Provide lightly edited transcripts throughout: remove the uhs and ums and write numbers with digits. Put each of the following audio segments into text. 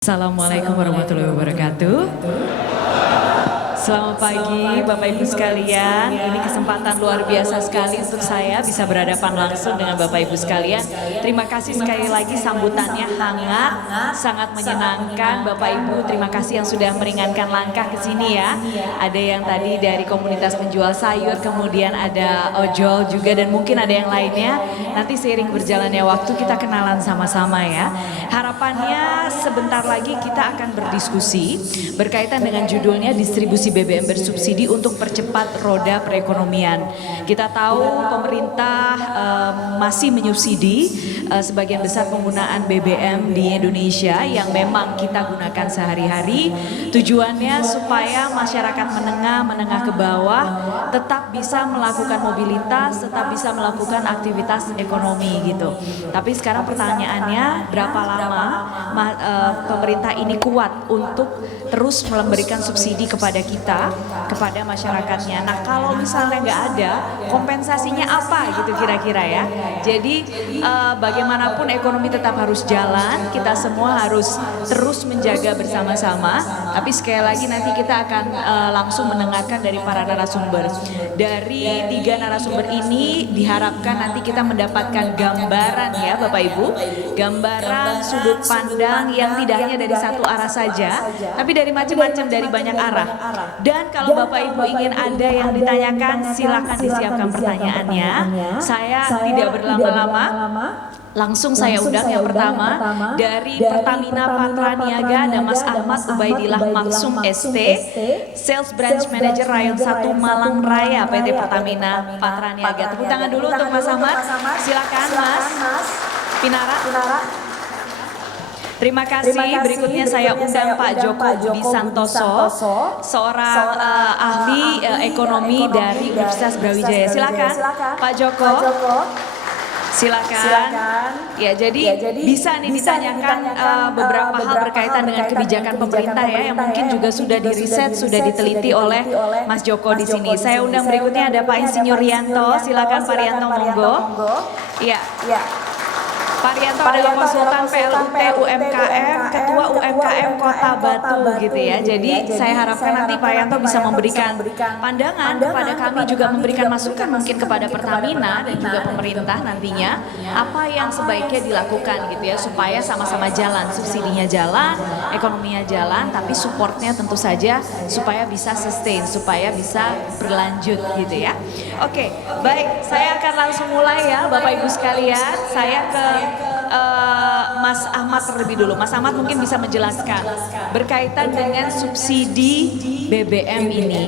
Assalamualaikum warahmatullahi wabarakatuh. Selamat pagi Bapak Ibu sekalian. Ini kesempatan luar biasa sekali untuk saya bisa berhadapan langsung dengan Bapak Ibu sekalian. Terima kasih sekali lagi, sambutannya hangat, sangat menyenangkan. Bapak Ibu, terima kasih yang sudah meringankan langkah ke sini ya. Ada yang tadi dari komunitas penjual sayur, kemudian ada ojol juga, dan mungkin ada yang lainnya. Nanti seiring berjalannya waktu kita kenalan sama-sama ya. Harapannya sebentar lagi kita akan berdiskusi berkaitan dengan judulnya distribusi BBM bersubsidi untuk percepat roda perekonomian. Kita tahu pemerintah masih menyubsidi sebagian besar penggunaan BBM di Indonesia yang memang kita gunakan sehari-hari. Tujuannya supaya masyarakat menengah ke bawah tetap bisa melakukan mobilitas, tetap bisa melakukan aktivitas ekonomi gitu. Tapi sekarang pertanyaannya, berapa lama pemerintah ini kuat untuk terus memberikan subsidi kepada kita, kepada masyarakatnya. Nah, kalau misalnya nggak ada, kompensasinya apa gitu kira-kira ya. Jadi bagaimanapun ekonomi tetap harus jalan, kita semua harus terus menjaga bersama-sama. Tapi sekali lagi nanti kita akan langsung mendengarkan dari para narasumber. Dari 3 narasumber ini diharapkan nanti kita mendapatkan gambaran ya Bapak Ibu, gambaran sudut pandang yang tidak hanya dari satu arah saja, tapi dari macam-macam, dari banyak arah. Dan kalau Bapak Ibu ingin ada yang ditanyakan, silakan disiapkan pertanyaannya. Saya tidak berlama-lama, langsung saya undang yang pertama dari Pertamina Patra Niaga, ada Mas Ahmad Ubaidillah Maksum ST, Sales Branch Manager Rayon 1 Malang Raya PT Pertamina Patra Niaga. Tepuk tangan dulu untuk Mas Ahmad. Silakan Mas Pinara. Terima kasih. Berikutnya saya undang Pak Joko Budi Santoso, seorang ahli ekonomi dari Universitas Brawijaya. Silakan Pak Joko. Silakan. Ya, jadi bisa nih ditanyakan beberapa hal berkaitan dengan kebijakan pemerintah ya, yang mungkin juga sudah diriset, sudah diteliti oleh Mas Joko di sini. Saya undang berikutnya ada Pak Insinyur Rianto. Silakan Pak Rianto, monggo. Iya. Pak Rianto adalah konsultan PLUT UMKM, Ketua UMKM Kota Batu gitu ya. Jadi saya harapkan nanti Pak Rianto bisa memberikan pandangan kepada kami, juga memberikan masukan mungkin kepada Pertamina dan juga pemerintah nantinya apa yang sebaiknya dilakukan gitu ya, supaya sama-sama jalan, subsidinya jalan, ekonominya jalan, tapi supportnya tentu saja supaya bisa sustain, supaya bisa berlanjut gitu ya. Oke, baik, saya akan langsung mulai ya Bapak Ibu sekalian. Saya ke Mas Ahmad terlebih dulu. Mas Ahmad mungkin bisa menjelaskan berkaitan dengan subsidi BBM ini.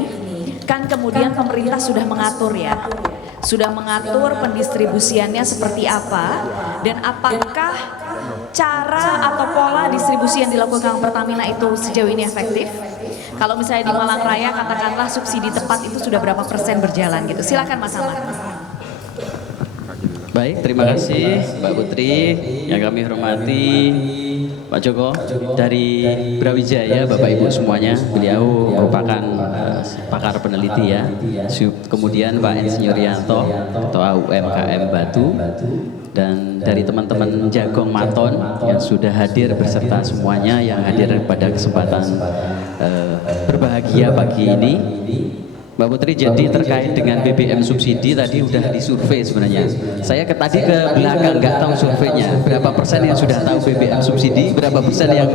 Kan kemudian pemerintah sudah mengatur ya, sudah mengatur pendistribusiannya seperti apa, dan apakah cara atau pola distribusi yang dilakukan Pertamina itu sejauh ini efektif? Kalau misalnya di Malang Raya katakanlah subsidi tepat itu sudah berapa persen berjalan gitu. Silakan Mas Ahmad. Baik, terima kasih Mbak Putri, yang kami hormati Pak Joko dari Brawijaya, Bapak Ibu semuanya. Beliau merupakan pakar peneliti ya. Kemudian Pak Insinyur Rianto, Ketua UMKM Batu, dan dari teman-teman Jagong Maton yang sudah hadir beserta semuanya yang hadir pada kesempatan berbahagia pagi ini. Mbak Putri, jadi terkait dengan BBM subsidi tadi udah disurvei sebenarnya. Saya tadi ke belakang nggak tahu surveinya, berapa persen yang sudah tahu BBM subsidi, berapa persen yang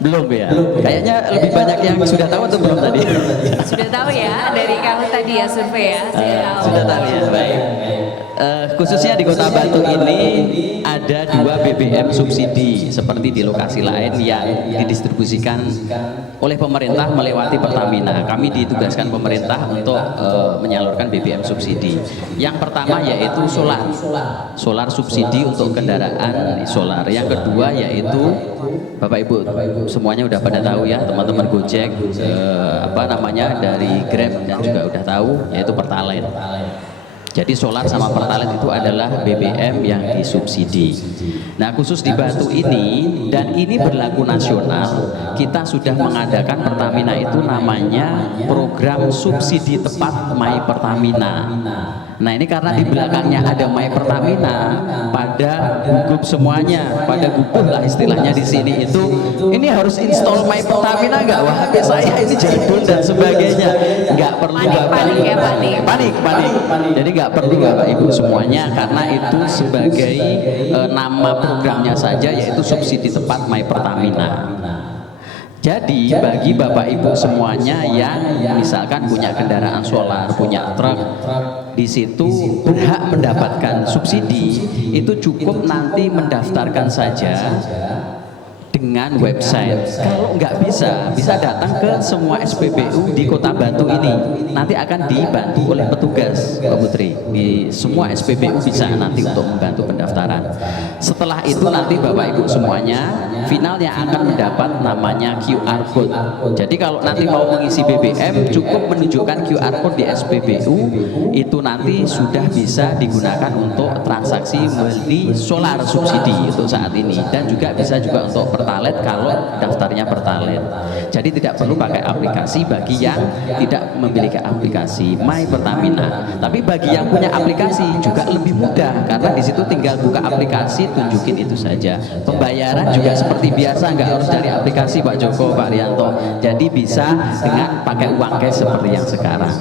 belum ya? Kayaknya lebih banyak yang sudah tahu atau belum tadi? Sudah tahu ya, dari kamu tadi ya survei ya. Sudah tahu ya, baik. Khususnya di Kota Batu ini ada 2 BBM subsidi seperti di lokasi lain yang didistribusikan oleh pemerintah melewati Pertamina. Kami ditugaskan pemerintah untuk menyalurkan BBM subsidi. Yang pertama yaitu solar subsidi untuk kendaraan solar. Yang kedua yaitu Bapak Ibu semuanya udah pada tahu ya, teman-teman Gojek dari Grab dan juga udah tahu, yaitu Pertalite. Jadi solar sama pertalite itu adalah BBM yang disubsidi. Nah khusus di Batu ini, dan ini berlaku nasional, kita sudah mengadakan Pertamina itu namanya program subsidi tepat My Pertamina. Nah ini karena di belakangnya ada My Pertamina, pada gugup semuanya, pada gugup lah istilahnya di sini itu, ini harus install My Pertamina nggak? Wah HP saya ini jadul dan sebagainya, nggak perlu. Panik ya, panik. Jadi nggak perlu Bapak Ibu semuanya, karena itu sebagai nama programnya saja, yaitu subsidi tepat My Pertamina. Jadi bagi Bapak Ibu semuanya yang misalkan punya kendaraan solar, punya truk, di situ berhak mendapatkan subsidi, itu cukup nanti mendaftarkan saja dengan website. Kalau nggak bisa datang ke semua SPBU di Kota Batu ini. Nanti akan dibantu oleh petugas, Pak Putri. Di semua SPBU bisa nanti untuk membantu pendaftaran. Setelah itu nanti Bapak Ibu semuanya finalnya akan mendapat namanya QR Code. Jadi kalau nanti mau mengisi BBM, cukup menunjukkan QR Code di SPBU, itu nanti sudah bisa digunakan untuk transaksi membeli solar subsidi untuk saat ini, dan juga bisa juga untuk pertalite kalau daftarnya pertalite. Jadi tidak perlu pakai aplikasi bagi yang tidak memiliki aplikasi My Pertamina. Tapi bagi yang punya aplikasi juga lebih mudah, karena di situ tinggal buka aplikasi, tunjukin itu saja. Pembayaran juga seperti biasa, nggak harus dari aplikasi Pak Joko, Pak Rianto. Jadi bisa dengan pakai uang cash seperti yang sekarang.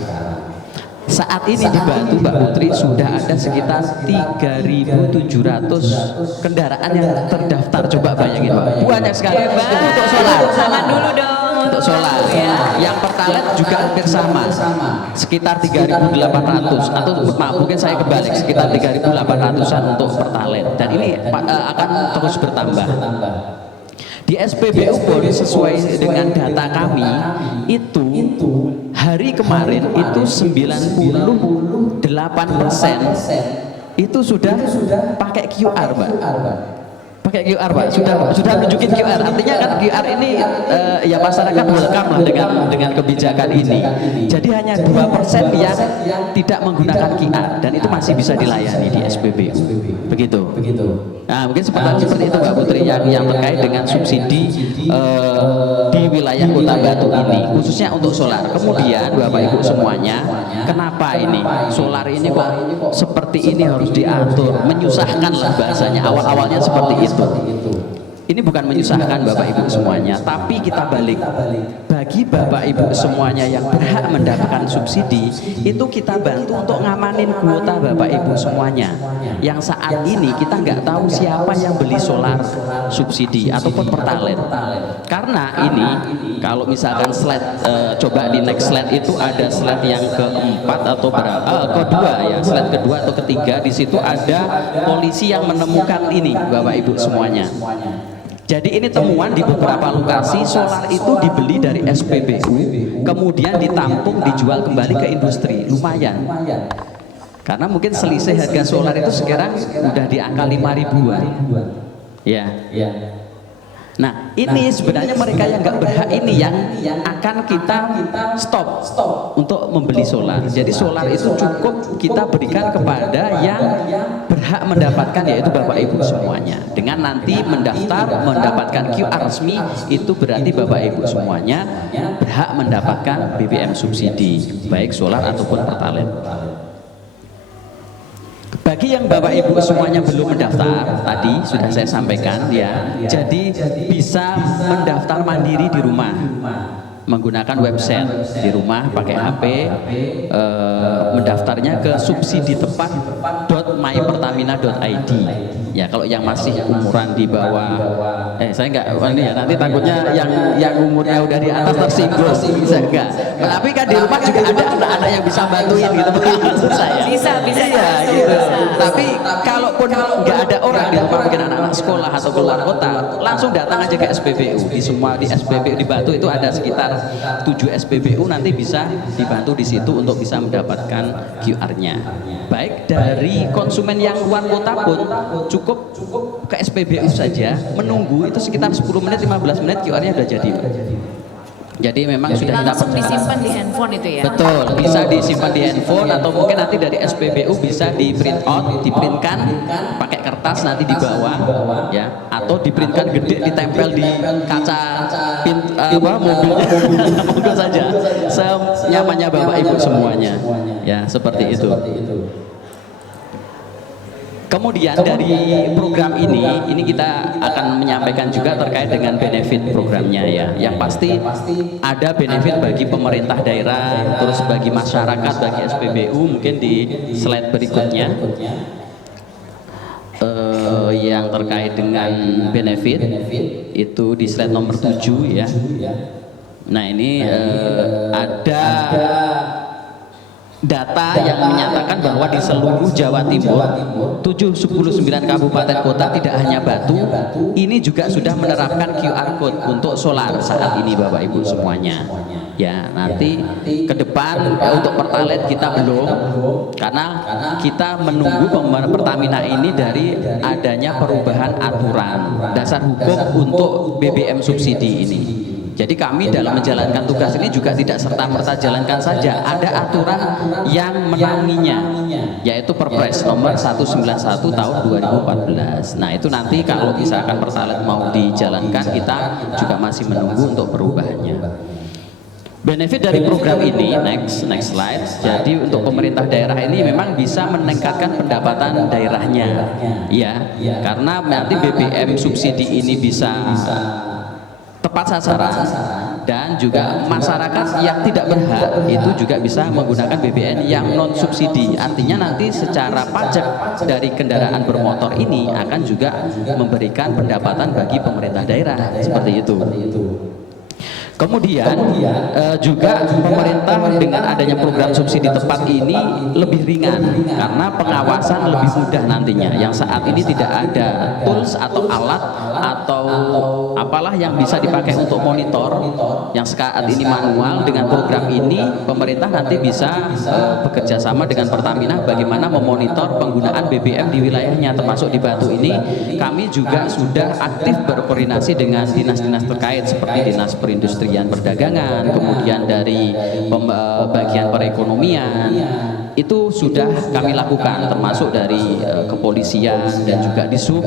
Saat ini di Batu, Mbak Putri, sudah ada sekitar 3.700 kendaraan yang terdaftar. Coba bayangin Pak, banyak sekali. Untuk solar, Tangan dulu dong. untuk solar. Yang pertalite juga hampir sama, sekitar 3.800, atau maaf mungkin saya kebalik, sekitar 3.800-an untuk pertalite. Dan ini akan terus bertambah. Di SPBU pun sesuai dengan data kami itu hari kemarin itu 98% itu sudah pakai QR, Mbak. Pakai QR, Pak. Sudah nunjukin QR. Artinya kan QR ini ya masyarakat welcome lah dengan kebijakan ini. Jadi hanya 2% yang tidak menggunakan QR, dan itu masih bisa dilayani di SPBU. Begitu. Nah, mungkin seperti itu Mbak Putri yang terkait dengan subsidi di wilayah Kota Batu ini, khususnya untuk solar. Kemudian Bapak Ibu semuanya, kenapa ini solar ini kok seperti ini harus diatur, menyusahkan lah bahasanya, awal-awalnya seperti itu. Ini bukan menyusahkan Bapak Ibu semuanya, tapi kita balik. Bagi Bapak Ibu semuanya yang berhak mendapatkan subsidi, itu kita bantu untuk ngamanin kuota Bapak Ibu semuanya. Yang saat ini kita nggak tahu siapa yang beli solar subsidi ataupun pertalite. Karena ini kalau misalkan slide, coba di next slide itu ada slide yang keempat atau kedua ya, slide kedua atau ketiga, di situ ada polisi yang menemukan ini Bapak Ibu semuanya. Jadi ini temuan di beberapa lokasi solar itu dibeli dari SPBU, kemudian ditampung, dijual kembali ke industri, lumayan. Karena mungkin selisih harga solar itu sekarang udah di angka 5.000-an. Ya. Nah ini sebenarnya mereka yang nggak berhak ini yang akan kita stop untuk membeli solar. Jadi solar itu cukup kita berikan kepada yang berhak mendapatkan, yaitu Bapak Ibu semuanya. Dengan nanti mendapatkan QR resmi, itu berarti Bapak Ibu semuanya berhak mendapatkan BBM subsidi, baik solar ataupun pertalite. Bagi yang Bapak Ibu semuanya belum mendaftar, tadi sudah saya sampaikan ya, jadi bisa mendaftar mandiri di rumah menggunakan website di rumah pakai HP, mendaftarnya ke subsiditepat.mypertamina.id. Ya kalau yang masih umuran di bawah, saya enggak ini ya, nanti takutnya yang umurnya udah di atas tersinggung, bisa enggak? Tapi kan di rumah juga ada anak-anak yang bisa bantuin gitu, maksud saya. Bisa ya, gitu. Tapi kalaupun nggak ada orang di rumah, mungkin anak-anak sekolah atau keluar kota, langsung datang aja ke SPBU. Di semua di SPBU di Batu itu ada sekitar 7 SPBU, nanti bisa dibantu di situ untuk bisa mendapatkan QR-nya. Baik dari konsumen yang luar kota pun cukup ke SPBU saja, menunggu itu sekitar 10 menit 15 menit QR-nya sudah jadi. Jadi memang sudah kita langsung percayakan. disimpan di handphone itu ya. Betul, bisa disimpan di handphone atau mungkin nanti dari SPBU bisa di print out, diprintkan pakai kertas nanti di bawah ya, atau diprintkan gede ditempel di kaca mobilnya. Monggo saja, senyamannya Bapak Ibu semuanya ya, seperti itu. Kemudian dari program ini kita akan menyampaikan juga terkait dengan benefit programnya ya. Yang pasti ada benefit bagi pemerintah daerah, terus bagi masyarakat, bagi SPBU. Mungkin di slide berikutnya yang terkait dengan benefit itu di slide nomor 7 ya. Nah ini ada data yang menyatakan bahwa di seluruh Jawa Timur 719 kabupaten kota tidak hanya Batu ini juga sudah menerapkan QR code untuk solar saat ini Bapak Ibu semuanya ya. Nanti ke depan untuk Pertalite kita belum, karena kita menunggu Pertamina ini dari adanya perubahan aturan dasar hukum untuk BBM subsidi ini. Jadi kami dalam menjalankan tugas ini juga tidak serta-merta jalankan saja, ada aturan yang menaunginya, yaitu Perpres nomor 191 tahun 2014. Nah itu nanti kalau misalkan Pertalite mau dijalankan, kita juga masih menunggu untuk perubahannya. Benefit dari program ini, next slide. Jadi untuk pemerintah daerah ini memang bisa meningkatkan pendapatan daerahnya, ya, karena nanti BBM subsidi ini bisa tepat sasaran dan juga masyarakat yang tidak berhak itu juga bisa menggunakan BBM yang non subsidi. Artinya nanti secara pajak dari kendaraan bermotor ini akan juga memberikan pendapatan bagi pemerintah daerah seperti itu. Kemudian juga pemerintah dengan adanya program subsidi tepat ini lebih ringan karena pengawasan lebih mudah nantinya. Yang saat ini tidak ada tools atau alat atau apalah yang bisa dipakai untuk monitor yang saat ini manual. Dengan program ini pemerintah nanti bisa bekerja sama dengan Pertamina bagaimana memonitor penggunaan BBM di wilayahnya, termasuk di Batu ini. Kami juga sudah aktif berkoordinasi dengan dinas-dinas terkait seperti Dinas Perindustrian, Perdagangan, kemudian dari bagian perekonomian, itu sudah kami lakukan, termasuk dari kepolisian dan juga Disub.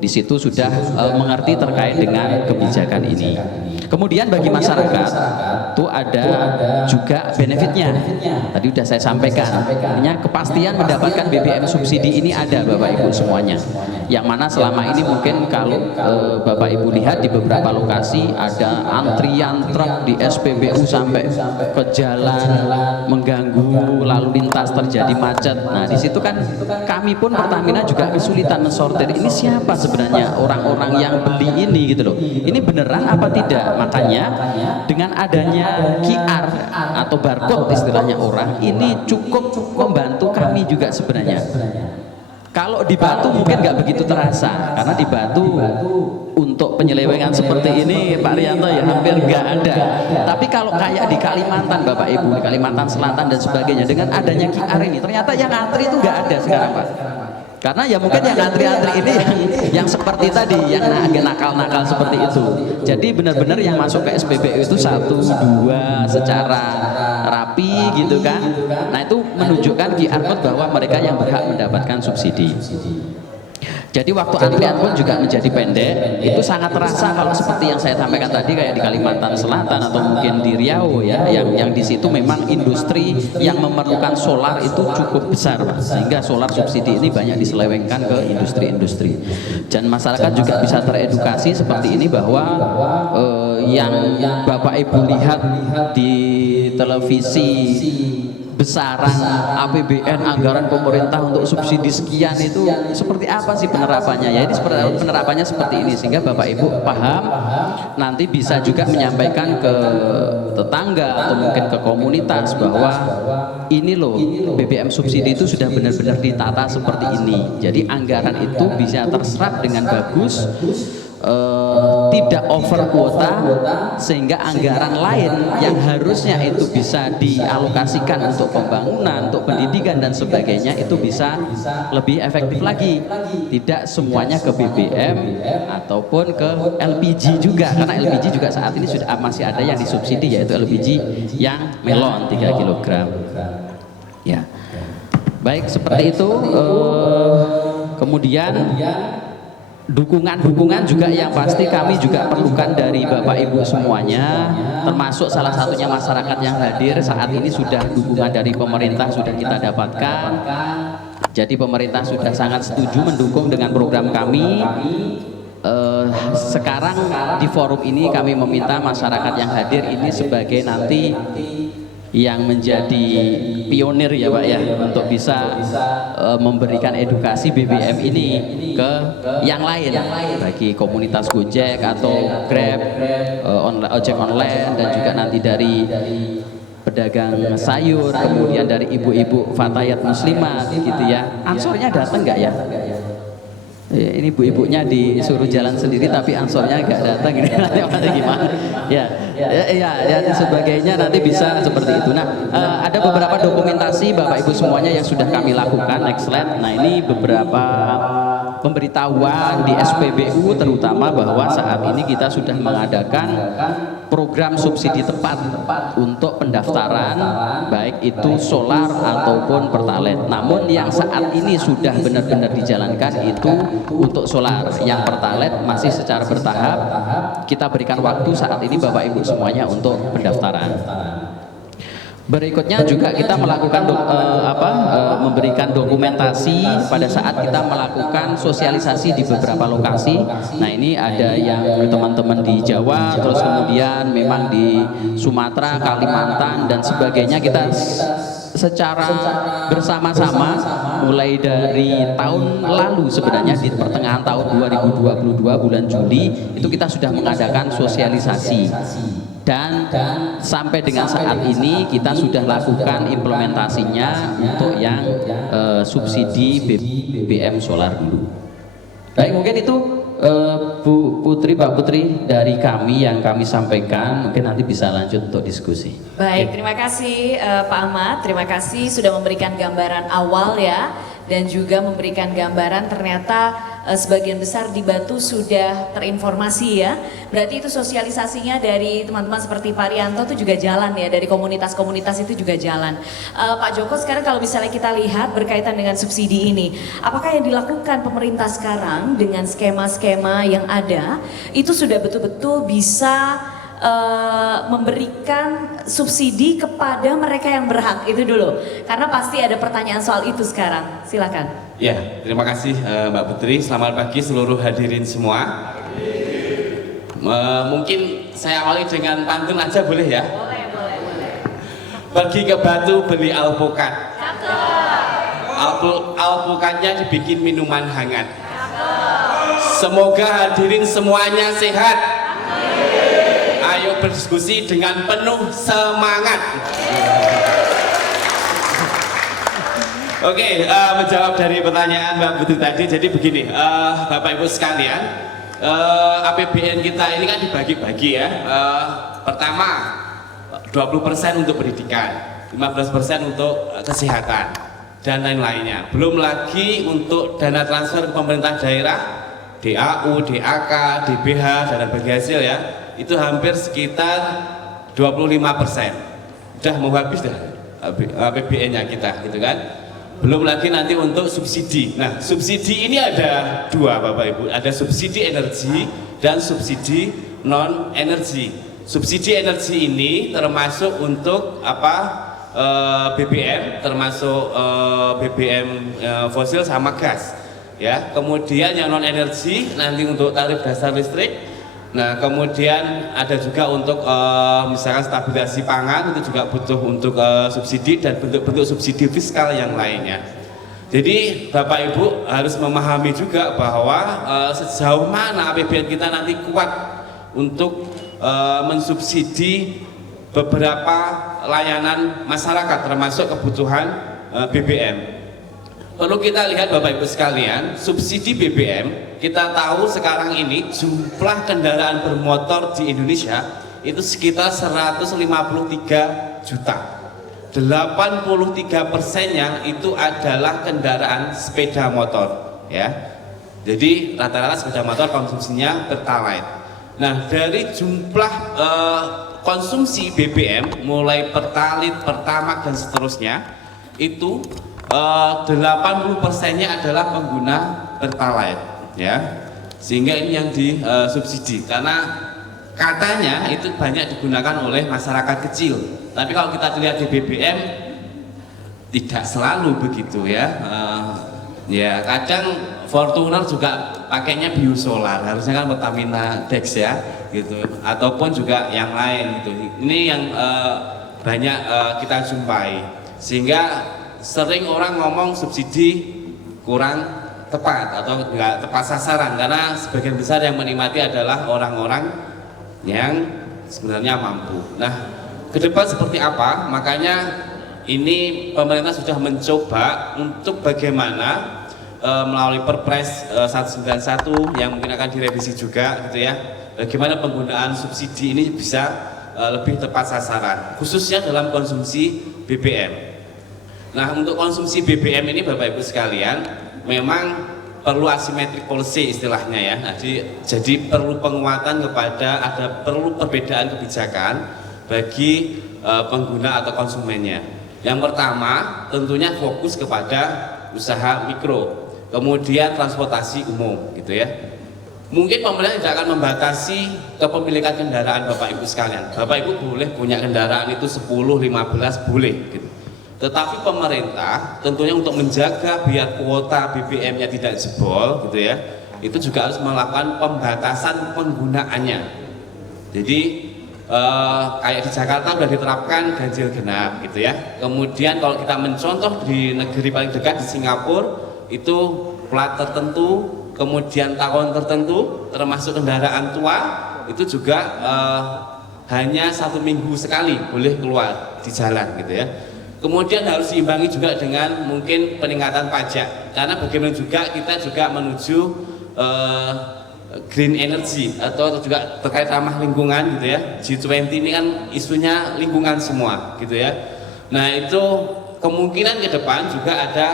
Di situ sudah mengerti terkait dengan kebijakan ini. Kemudian bagi masyarakat itu ada juga benefitnya. Tadi sudah saya sampaikan, artinya kepastian mendapatkan BBM subsidi ini ada Bapak Ibu semuanya. Yang mana selama ini mungkin kalau Bapak Ibu lihat di beberapa lokasi ada antrian truk di SPBU sampai ke jalan mengganggu lalu lintas, terjadi macet. Nah di situ kan kami pun Pertamina juga kesulitan mensortir ini siapa sebenarnya orang-orang yang beli ini gitu loh. Ini beneran apa tidak? Makanya dengan adanya QR atau barcode istilahnya orang ini cukup membantu kami juga sebenarnya. Kalau di Batu mungkin nggak begitu terasa karena di Batu untuk penyelewengan seperti ini Pak Rianto ya hampir nggak ada. Tapi kalau kayak di Kalimantan Bapak Ibu, di Kalimantan Selatan dan sebagainya, dengan adanya QR ini ternyata yang antri itu nggak ada sekarang Pak. Karena ya mungkin yang antri-antri ini yang seperti tadi, yang agak nakal-nakal seperti itu. Jadi benar-benar yang masuk ke SPBU itu 1, 2 secara rapi gitu kan. Nah itu menunjukkan QR code bahwa mereka yang berhak mendapatkan subsidi. Jadi waktu antrian pun juga menjadi pendek. Itu sangat terasa kalau seperti yang saya sampaikan tadi kayak di Kalimantan Selatan atau mungkin di Riau ya, yang di situ memang industri yang memerlukan solar itu cukup besar, sehingga solar subsidi ini banyak diselewengkan ke industri-industri. Dan masyarakat juga bisa teredukasi seperti ini bahwa yang Bapak Ibu lihat di televisi besaran APBN anggaran pemerintah untuk subsidi sekian itu seperti apa sih penerapannya ya, ini penerapannya seperti ini sehingga Bapak Ibu paham, nanti bisa juga menyampaikan ke tetangga atau mungkin ke komunitas bahwa ini loh BBM subsidi itu sudah benar-benar ditata seperti ini, jadi anggaran itu bisa terserap dengan bagus tidak over kuota, sehingga anggaran lain yang harusnya itu bisa dialokasikan untuk pembangunan, untuk pendidikan dan sebagainya itu bisa lebih efektif lagi, tidak semuanya ke BBM ataupun ke LPG juga, karena LPG juga saat ini sudah masih ada yang disubsidi, yaitu LPG yang melon 3 kg ya. Baik, seperti itu. Kemudian dukungan juga yang pasti kami juga perlukan dari Bapak Ibu semuanya, termasuk salah satunya masyarakat yang hadir saat ini. Sudah dukungan dari pemerintah sudah kita dapatkan, jadi pemerintah sudah sangat setuju mendukung dengan program kami. Sekarang di forum ini kami meminta masyarakat yang hadir ini sebagai nanti yang menjadi pionir ya Pak ya, untuk bisa memberikan edukasi BBM ini ke yang lain, bagi komunitas Gojek atau Grab, ojek online, dan juga nanti dari pedagang sayur, kemudian dari ibu-ibu fatayat muslimat gitu ya. Ansornya datang nggak ya? Ini ibu-ibunya disuruh jalan sendiri tapi ansornya nggak datang, ini nanti gimana ya, dan sebagainya nanti bisa seperti itu. Nah, ada beberapa dokumentasi Bapak Ibu semuanya yang sudah kami lakukan. Next slide. Nah, ini beberapa pemberitahuan di SPBU terutama bahwa saat ini kita sudah mengadakan program subsidi tepat untuk pendaftaran, baik itu solar ataupun pertalite. Namun yang saat ini sudah benar-benar dijalankan itu untuk solar. Yang pertalite masih secara bertahap. Kita berikan waktu saat ini Bapak Ibu semuanya untuk pendaftaran. Berikutnya juga kita melakukan memberikan dokumentasi pada saat kita melakukan sosialisasi di beberapa lokasi. Nah, ini ada yang teman-teman di Jawa, terus kemudian memang di Sumatera, Kalimantan dan sebagainya. Kita secara bersama-sama mulai dari tahun lalu, sebenarnya di pertengahan tahun 2022 bulan Juli itu kita sudah mengadakan sosialisasi. Dan sampai dengan saat ini kita sudah lakukan implementasinya untuk yang subsidi BBM solar dulu. Baik, mungkin itu Bu Putri, Pak Putri dari kami yang kami sampaikan, mungkin nanti bisa lanjut untuk diskusi. Baik, terima kasih Pak Ahmad, terima kasih sudah memberikan gambaran awal ya, dan juga memberikan gambaran ternyata sebagian besar di Batu sudah terinformasi ya. Berarti itu sosialisasinya dari teman-teman seperti Pak Rianto itu juga jalan ya, dari komunitas-komunitas itu juga jalan. Pak Joko, sekarang kalau misalnya kita lihat berkaitan dengan subsidi ini, apakah yang dilakukan pemerintah sekarang dengan skema-skema yang ada itu sudah betul-betul bisa memberikan subsidi kepada mereka yang berhak? Itu dulu, karena pasti ada pertanyaan soal itu sekarang. Silakan. Ya, terima kasih Mbak Putri. Selamat pagi seluruh hadirin semua. Mungkin saya awali dengan pantun aja boleh ya? Boleh. Pergi ke Batu beli alpukat. Alpukatnya dibikin minuman hangat. Semoga hadirin semuanya sehat. Ayo berdiskusi dengan penuh semangat. Oke, menjawab dari pertanyaan Mbak Putri tadi, jadi begini, Bapak Ibu sekalian, APBN kita ini kan dibagi-bagi ya. Pertama, 20% untuk pendidikan, 15% untuk kesehatan, dan lain-lainnya. Belum lagi untuk dana transfer pemerintah daerah, DAU, DAK, DBH, dana bagi hasil ya. Itu hampir sekitar 25%. Udah mau habis dah APBN-nya kita, gitu kan. Belum lagi nanti untuk subsidi. Nah, subsidi ini ada dua Bapak Ibu, ada subsidi energi dan subsidi non energi. Subsidi energi ini termasuk untuk BBM, termasuk BBM fosil sama gas. Ya, kemudian yang non energi nanti untuk tarif dasar listrik. Nah, kemudian ada juga untuk misalkan stabilisasi pangan, itu juga butuh untuk subsidi dan bentuk-bentuk subsidi fiskal yang lainnya. Jadi Bapak Ibu harus memahami juga bahwa sejauh mana APBN kita nanti kuat untuk mensubsidi beberapa layanan masyarakat termasuk kebutuhan BBM. perlu kita lihat Bapak Ibu sekalian, subsidi BBM kita tahu sekarang ini jumlah kendaraan bermotor di Indonesia itu sekitar 153 juta. 83%-nya itu adalah kendaraan sepeda motor, ya. Jadi rata-rata sepeda motor konsumsinya Pertalite. Nah, dari jumlah konsumsi BBM mulai Pertalite, Pertamax dan seterusnya itu 80%-nya adalah pengguna Pertalite, ya. Sehingga ini yang disubsidi karena katanya itu banyak digunakan oleh masyarakat kecil. Tapi kalau kita lihat di BBM tidak selalu begitu, ya. Ya kadang Fortuner juga pakainya biosolar, harusnya kan Pertamina Dex, ya, gitu. Ataupun juga yang lain gitu. Ini yang banyak kita jumpai. Sehingga sering orang ngomong subsidi kurang tepat atau nggak tepat sasaran karena sebagian besar yang menikmati adalah orang-orang yang sebenarnya mampu. Nah, ke depan seperti apa? Makanya ini pemerintah sudah mencoba untuk bagaimana melalui Perpres 191 yang mungkin akan direvisi juga gitu ya. Bagaimana penggunaan subsidi ini bisa lebih tepat sasaran, khususnya dalam konsumsi BBM. Nah, untuk konsumsi BBM ini Bapak Ibu sekalian memang perlu asymmetric policy istilahnya, ya. Jadi perlu penguatan perlu perbedaan kebijakan bagi pengguna atau konsumennya. Yang pertama tentunya fokus kepada usaha mikro, kemudian transportasi umum gitu ya. Mungkin pemerintah tidak akan membatasi kepemilikan kendaraan Bapak Ibu sekalian. Bapak Ibu boleh punya kendaraan itu 10, 15 boleh gitu. Tetapi pemerintah tentunya untuk menjaga biar kuota BBM-nya tidak jebol gitu ya, itu juga harus melakukan pembatasan penggunaannya. Jadi kayak di Jakarta sudah diterapkan ganjil genap gitu ya. Kemudian kalau kita mencontoh di negeri paling dekat di Singapura itu plat tertentu, kemudian tahun tertentu, termasuk kendaraan tua itu juga hanya 1 minggu sekali boleh keluar di jalan gitu ya. Kemudian harus diimbangi juga dengan mungkin peningkatan pajak, karena bagaimana juga kita juga menuju green energy atau juga terkait ramah lingkungan gitu ya. G20 ini kan isunya lingkungan semua gitu ya. Nah, itu kemungkinan ke depan juga ada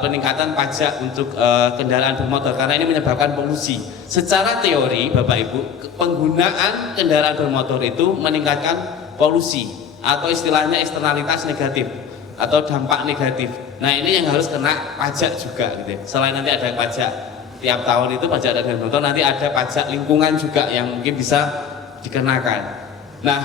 peningkatan pajak untuk kendaraan bermotor karena ini menyebabkan polusi. Secara teori Bapak Ibu, penggunaan kendaraan bermotor itu meningkatkan polusi atau istilahnya eksternalitas negatif atau dampak negatif. Nah, ini yang harus kena pajak juga gitu ya. Selain nanti ada pajak tiap tahun itu pajak kendaraan bermotor, nanti ada pajak lingkungan juga yang mungkin bisa dikenakan. Nah,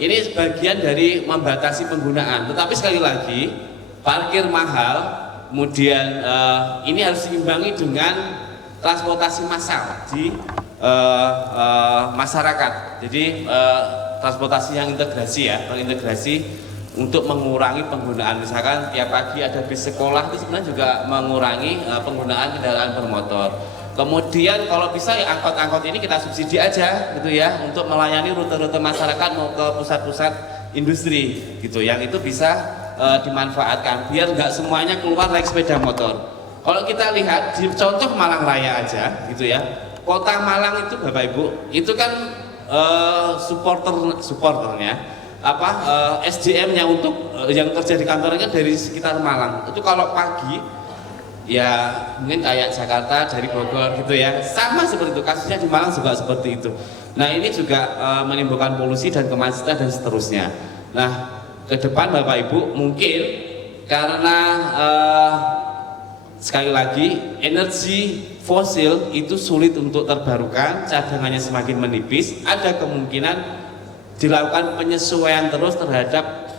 ini sebagian dari membatasi penggunaan. Tetapi sekali lagi, parkir mahal, kemudian ini harus diimbangi dengan transportasi massal di masyarakat. Jadi transportasi yang integrasi ya, terintegrasi untuk mengurangi penggunaan. Misalkan tiap pagi ada bis sekolah itu sebenarnya juga mengurangi penggunaan kendaraan bermotor. Kemudian kalau bisa ya angkot-angkot ini kita subsidi aja gitu ya untuk melayani rute-rute masyarakat mau ke pusat-pusat industri gitu yang itu bisa dimanfaatkan biar nggak semuanya keluar naik sepeda motor. Kalau kita lihat di contoh Malang Raya aja gitu ya, kota Malang itu Bapak Ibu itu kan supporternya SDM-nya untuk yang kerja di kantornya kan dari sekitar Malang. Itu kalau pagi ya mungkin kayak Jakarta dari Bogor gitu ya, sama seperti itu, kasusnya di Malang juga seperti itu. Nah, ini juga menimbulkan polusi dan kemacetan dan seterusnya. Nah, ke depan Bapak Ibu mungkin karena sekali lagi energi fosil itu sulit untuk terbarukan, cadangannya semakin menipis, ada kemungkinan dilakukan penyesuaian terus terhadap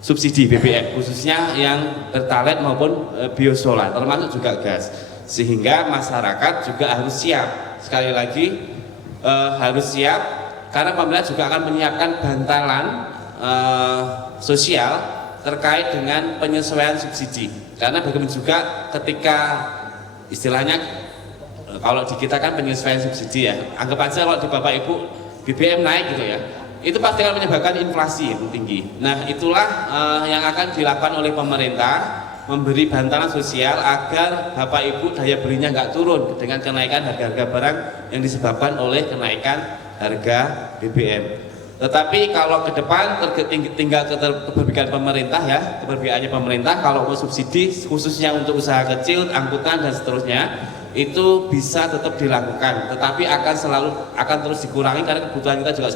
subsidi BBM khususnya yang Pertalite maupun biosolar termasuk juga gas, sehingga masyarakat juga harus siap. Sekali lagi harus siap karena pemerintah juga akan menyiapkan bantalan sosial terkait dengan penyesuaian subsidi, karena bagaimana juga ketika istilahnya kalau di kita kan penyesuaian subsidi ya, anggap aja kalau di Bapak Ibu BBM naik gitu ya, itu pasti akan menyebabkan inflasi yang tinggi. Nah, itulah yang akan dilakukan oleh pemerintah memberi bantalan sosial agar Bapak Ibu daya belinya nggak turun dengan kenaikan harga-harga barang yang disebabkan oleh kenaikan harga BBM. Tetapi kalau ke depan tinggal keberbihakan pemerintah ya, keberpihakannya pemerintah kalau mau subsidi khususnya untuk usaha kecil, angkutan dan seterusnya itu bisa tetap dilakukan, tetapi akan terus dikurangi karena kebutuhan kita juga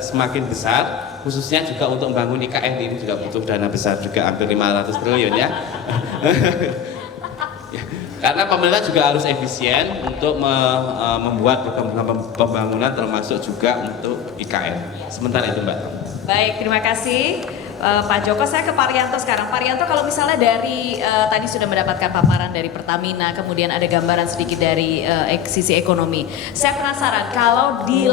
semakin besar, khususnya juga untuk membangun IKN ini juga butuh dana besar juga hampir 500 triliun ya. Karena pemerintah juga harus efisien untuk membuat pembangunan termasuk juga untuk IKN. Sementara itu Mbak. Baik, terima kasih Pak Joko. Saya ke Pak Rianto sekarang. Pak Rianto, kalau misalnya dari tadi sudah mendapatkan paparan dari Pertamina, kemudian ada gambaran sedikit dari sisi ekonomi. Saya penasaran kalau di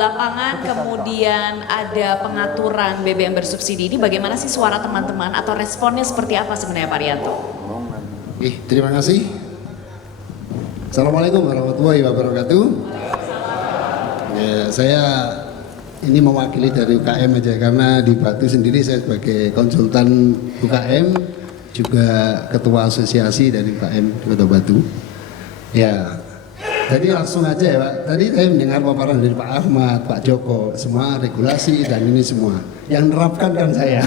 lapangan kemudian ada pengaturan BBM bersubsidi ini, bagaimana sih suara teman-teman atau responnya seperti apa sebenarnya Pak Rianto? Terima kasih. Assalamualaikum warahmatullahi wabarakatuh. Ya, saya ini mewakili dari UKM aja karena di Batu sendiri saya sebagai konsultan UKM juga ketua asosiasi dari UKM di Kota Batu. Ya, jadi langsung aja ya Pak. Tadi saya mendengar paparan dari Pak Ahmad, Pak Joko, semua regulasi dan ini semua. Yang nerapkan kan saya.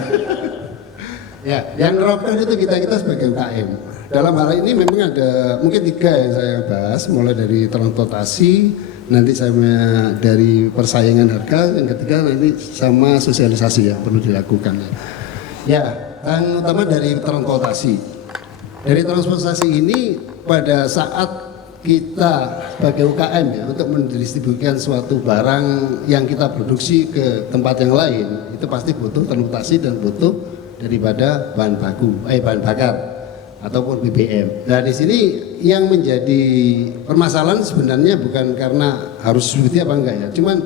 Ya, yang nerapkan itu kita sebagai UKM. Dalam hal ini memang ada mungkin 3 yang saya bahas, mulai dari transportasi, nanti sama dari persaingan harga, yang ketiga nanti sama sosialisasi ya perlu dilakukan. Ya, yang utama dari transportasi. Dari transportasi ini pada saat kita sebagai UKM ya untuk mendistribusikan suatu barang yang kita produksi ke tempat yang lain, itu pasti butuh transportasi dan butuh daripada bahan bakar ataupun BBM. Nah di sini yang menjadi permasalahan sebenarnya bukan karena harus subsidi apa enggak ya, cuman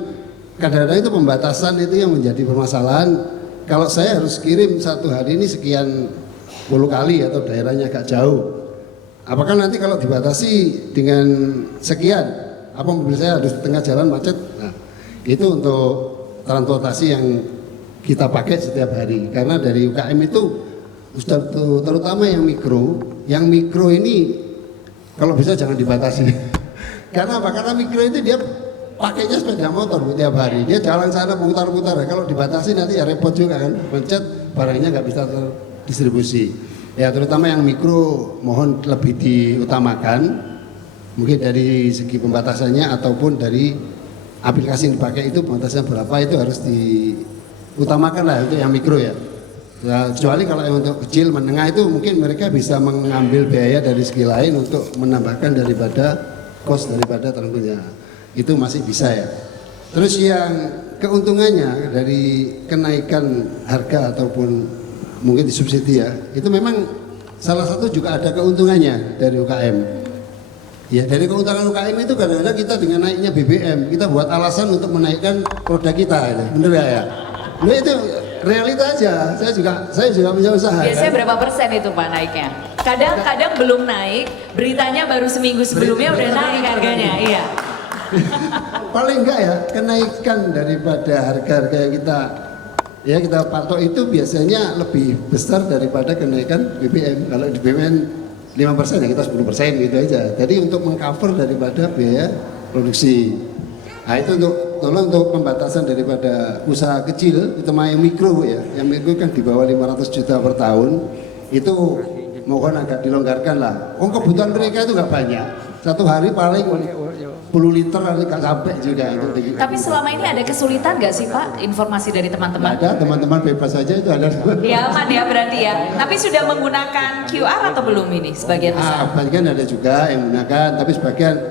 kadang-kadang itu pembatasan itu yang menjadi permasalahan. Kalau saya harus kirim satu hari ini sekian puluh kali atau daerahnya agak jauh, apakah nanti kalau dibatasi dengan sekian, apa mobil saya harus di tengah jalan macet? Nah itu untuk transportasi yang kita pakai setiap hari, karena dari UKM itu terutama yang mikro ini kalau bisa jangan dibatasi. Karena apa? Karena mikro itu dia pakainya sepeda motor tiap hari, dia jalan sana putar-putar. Kalau dibatasi nanti ya repot juga kan, pencet barangnya nggak bisa terdistribusi. Ya terutama yang mikro mohon lebih diutamakan, mungkin dari segi pembatasannya ataupun dari aplikasi yang dipakai itu pembatasannya berapa itu harus diutamakan lah untuk yang mikro ya. Nah, kecuali kalau yang untuk kecil menengah itu mungkin mereka bisa mengambil biaya dari segi lain untuk menambahkan daripada kos daripada tentunya itu masih bisa ya. Terus yang keuntungannya dari kenaikan harga ataupun mungkin disubsidi ya, itu memang salah satu juga ada keuntungannya dari UKM. Ya dari keuntungan UKM itu kadang-kadang kita dengan naiknya BBM kita buat alasan untuk menaikkan produk kita, ya. Bener ya? Nah itu realita aja. Saya juga punya usaha. Biasanya kan? berapa persen itu Pak naiknya? Kadang belum naik, beritanya baru seminggu sebelumnya udah naik harganya. Iya. Paling enggak ya kenaikan daripada harga-harga yang kita patok itu biasanya lebih besar daripada kenaikan BBM. Kalau di BBM 5% ya kita 10% gitu aja. Jadi untuk mengcover daripada biaya produksi. Nah itu untuk pembatasan daripada usaha kecil, itu yang mikro ya, yang mikro kan di bawah 500 juta per tahun, itu mohon agak dilonggarkan lah. Kebutuhan mereka itu nggak banyak, satu hari paling 10 liter nggak sampai juga. Tapi selama ini ada kesulitan nggak sih Pak, informasi dari teman-teman? Ada, teman-teman bebas saja itu ada. Ya aman ya berarti ya. Tapi sudah menggunakan QR atau belum ini sebagian besar? Bagian ada juga yang menggunakan,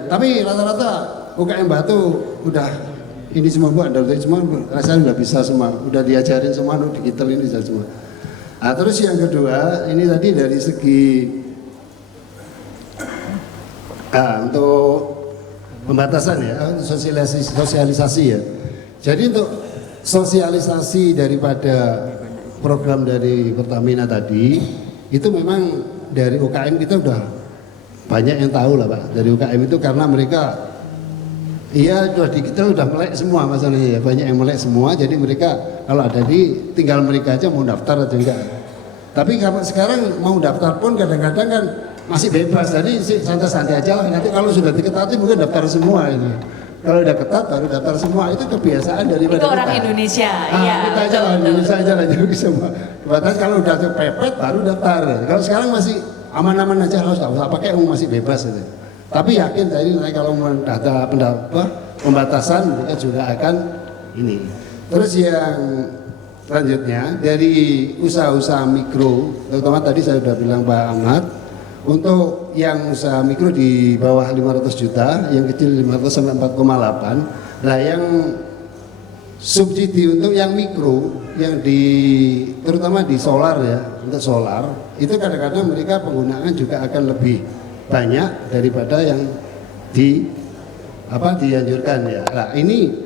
tapi rata-rata UKM Batu udah ini semua Bu, ada semua rasanya udah bisa semua, udah diajarin semua, udah digitelin bisa semua. Nah, terus yang kedua ini tadi dari segi untuk pembatasan ya, sosialisasi ya. Jadi untuk sosialisasi daripada program dari Pertamina tadi itu memang dari UKM kita udah banyak yang tahu lah Pak dari UKM itu karena mereka iya udah digital udah melek semua masalahnya ya, banyak yang melek semua, jadi mereka kalau ada tinggal mereka aja mau daftar aja enggak. Tapi kalau sekarang mau daftar pun kadang-kadang kan masih bebas, jadi santai-santai aja lah. Nanti kalau sudah diketati mungkin daftar semua ini. Kalau udah ketat baru daftar semua, itu kebiasaan daripada Itu orang kita. Indonesia, Ah, iya. kita aja lah, Indonesia aja lah, jadi semua. Batas kalau udah kepepet baru daftar. Kalau sekarang masih aman-aman aja, harus usah pakai, masih bebas itu. Tapi yakin tadi nanti kalau mendata pembatasan mereka juga akan ini. Terus yang selanjutnya dari usaha-usaha mikro, terutama tadi saya sudah bilang Pak Ahmad, untuk yang usaha mikro di bawah 500 juta, yang kecil 500 sampai 4,8. Nah, yang subsidi untuk yang mikro, yang terutama di solar ya, untuk solar, itu kadang-kadang mereka penggunaan juga akan lebih banyak daripada yang dianjurkan ya. Nah, ini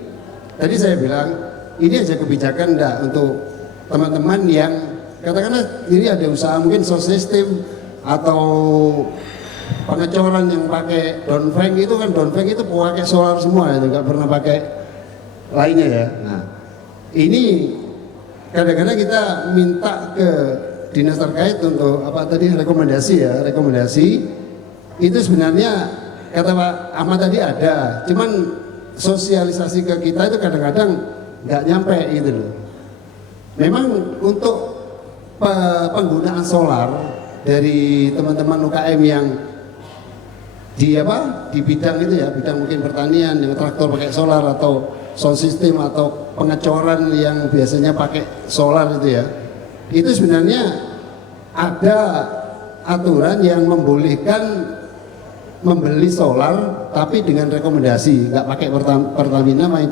tadi saya bilang ini aja kebijakan enggak untuk teman-teman yang katakanlah ini ada usaha mungkin sound system atau pengecoran yang pakai downbank itu kan, downbank itu pakai solar semua itu, nggak pernah pakai lainnya ya. Nah, ini kadang-kadang kita minta ke dinas terkait untuk apa tadi rekomendasi itu sebenarnya kata Pak Ahmad tadi ada, cuman sosialisasi ke kita itu kadang-kadang nggak nyampe gitu loh. Memang untuk penggunaan solar dari teman-teman UKM yang di bidang itu ya, bidang mungkin pertanian yang traktor pakai solar atau sound system atau pengecoran yang biasanya pakai solar itu ya, itu sebenarnya ada aturan yang membolehkan membeli solar tapi dengan rekomendasi, nggak pakai Pertamina main.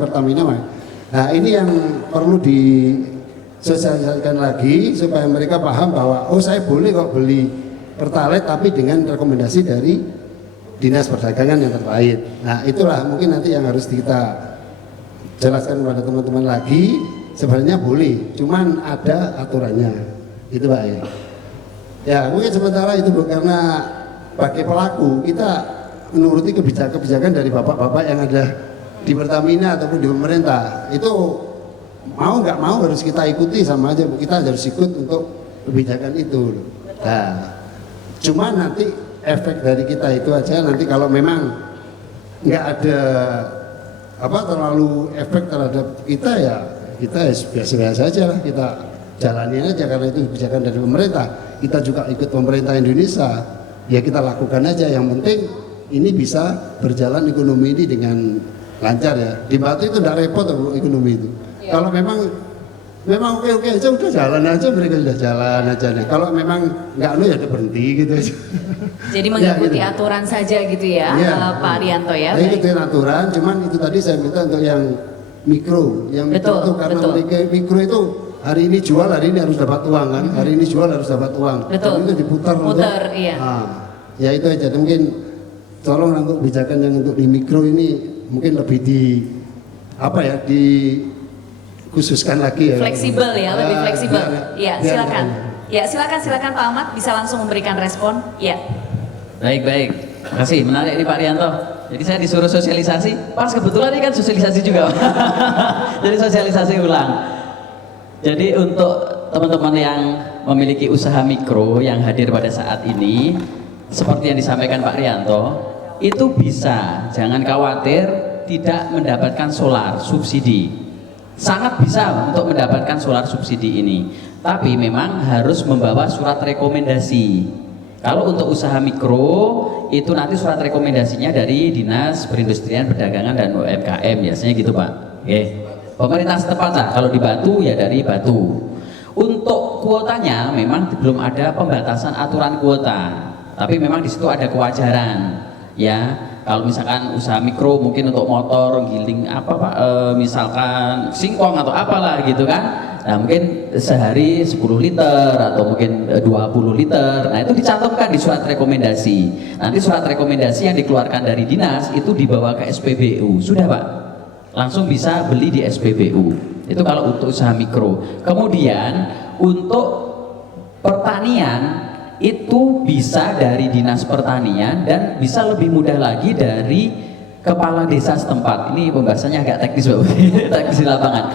Nah, ini yang perlu disosialisasikan lagi supaya mereka paham bahwa oh saya boleh kok beli Pertalite tapi dengan rekomendasi dari Dinas Perdagangan yang terkait. Nah, itulah mungkin nanti yang harus kita jelaskan kepada teman-teman lagi. Sebenarnya boleh, cuman ada aturannya. Itu Pak ya. Ya, mungkin sementara itu Bu, karena bagi pelaku kita menuruti kebijakan dari bapak-bapak yang ada di Pertamina ataupun di pemerintah, itu mau nggak mau harus kita ikuti, sama aja kita harus ikut untuk kebijakan itu. Nah, cuma nanti efek dari kita itu aja nanti kalau memang nggak ada terlalu efek terhadap kita ya kita biasa-biasa aja lah, kita jalani aja karena itu kebijakan dari pemerintah. Kita juga ikut pemerintah Indonesia, ya kita lakukan aja, yang penting ini bisa berjalan ekonomi ini dengan lancar ya. Di Batu itu tidak repot ekonomi itu ya. Kalau memang oke aja udah jalan aja, mereka sudah jalan aja nih. Kalau memang nggak ya udah berhenti gitu aja. Jadi mengikuti ya, gitu. Aturan saja gitu ya, Pak Arianto ya. Ikutin aturan, cuman itu tadi saya minta untuk yang mikro, itu karena mikro itu hari ini jual, hari ini harus dapat uang kan, hari ini jual harus dapat uang. Betul. Dan itu diputar Iya. Nah, ya itu aja. Mungkin tolong untuk kebijakan yang untuk di mikro ini mungkin lebih dikhususkan lagi ya. Fleksibel ya, lebih fleksibel. Ya, silakan. Ya. Ya, silakan Pak Ahmad bisa langsung memberikan respon. Ya. Baik. Terima kasih, menarik ini Pak Rianto. Jadi saya disuruh sosialisasi, pas kebetulan ini kan sosialisasi juga. Jadi sosialisasi ulang. Jadi untuk teman-teman yang memiliki usaha mikro yang hadir pada saat ini, seperti yang disampaikan Pak Rianto, itu bisa, jangan khawatir tidak mendapatkan solar subsidi. Sangat bisa untuk mendapatkan solar subsidi ini, tapi memang harus membawa surat rekomendasi. Kalau untuk usaha mikro itu nanti surat rekomendasinya dari Dinas Perindustrian, Perdagangan dan UMKM, biasanya gitu Pak. Oke. Pemerintah setempat lah, kalau di Batu ya dari Batu. Untuk kuotanya memang belum ada pembatasan aturan kuota, tapi memang di situ ada kewajaran ya. Kalau misalkan usaha mikro mungkin untuk motor giling misalkan singkong atau apalah gitu kan. Nah, mungkin sehari 10 liter atau mungkin 20 liter. Nah, itu dicantumkan di surat rekomendasi. Nanti surat rekomendasi yang dikeluarkan dari dinas itu dibawa ke SPBU. Sudah, Pak. Langsung bisa beli di SPBU. Itu kalau untuk usaha mikro. Kemudian untuk pertanian itu bisa dari dinas pertanian dan bisa lebih mudah lagi dari kepala desa setempat. Ini pembahasannya agak teknis, Pak. Teknis di lapangan.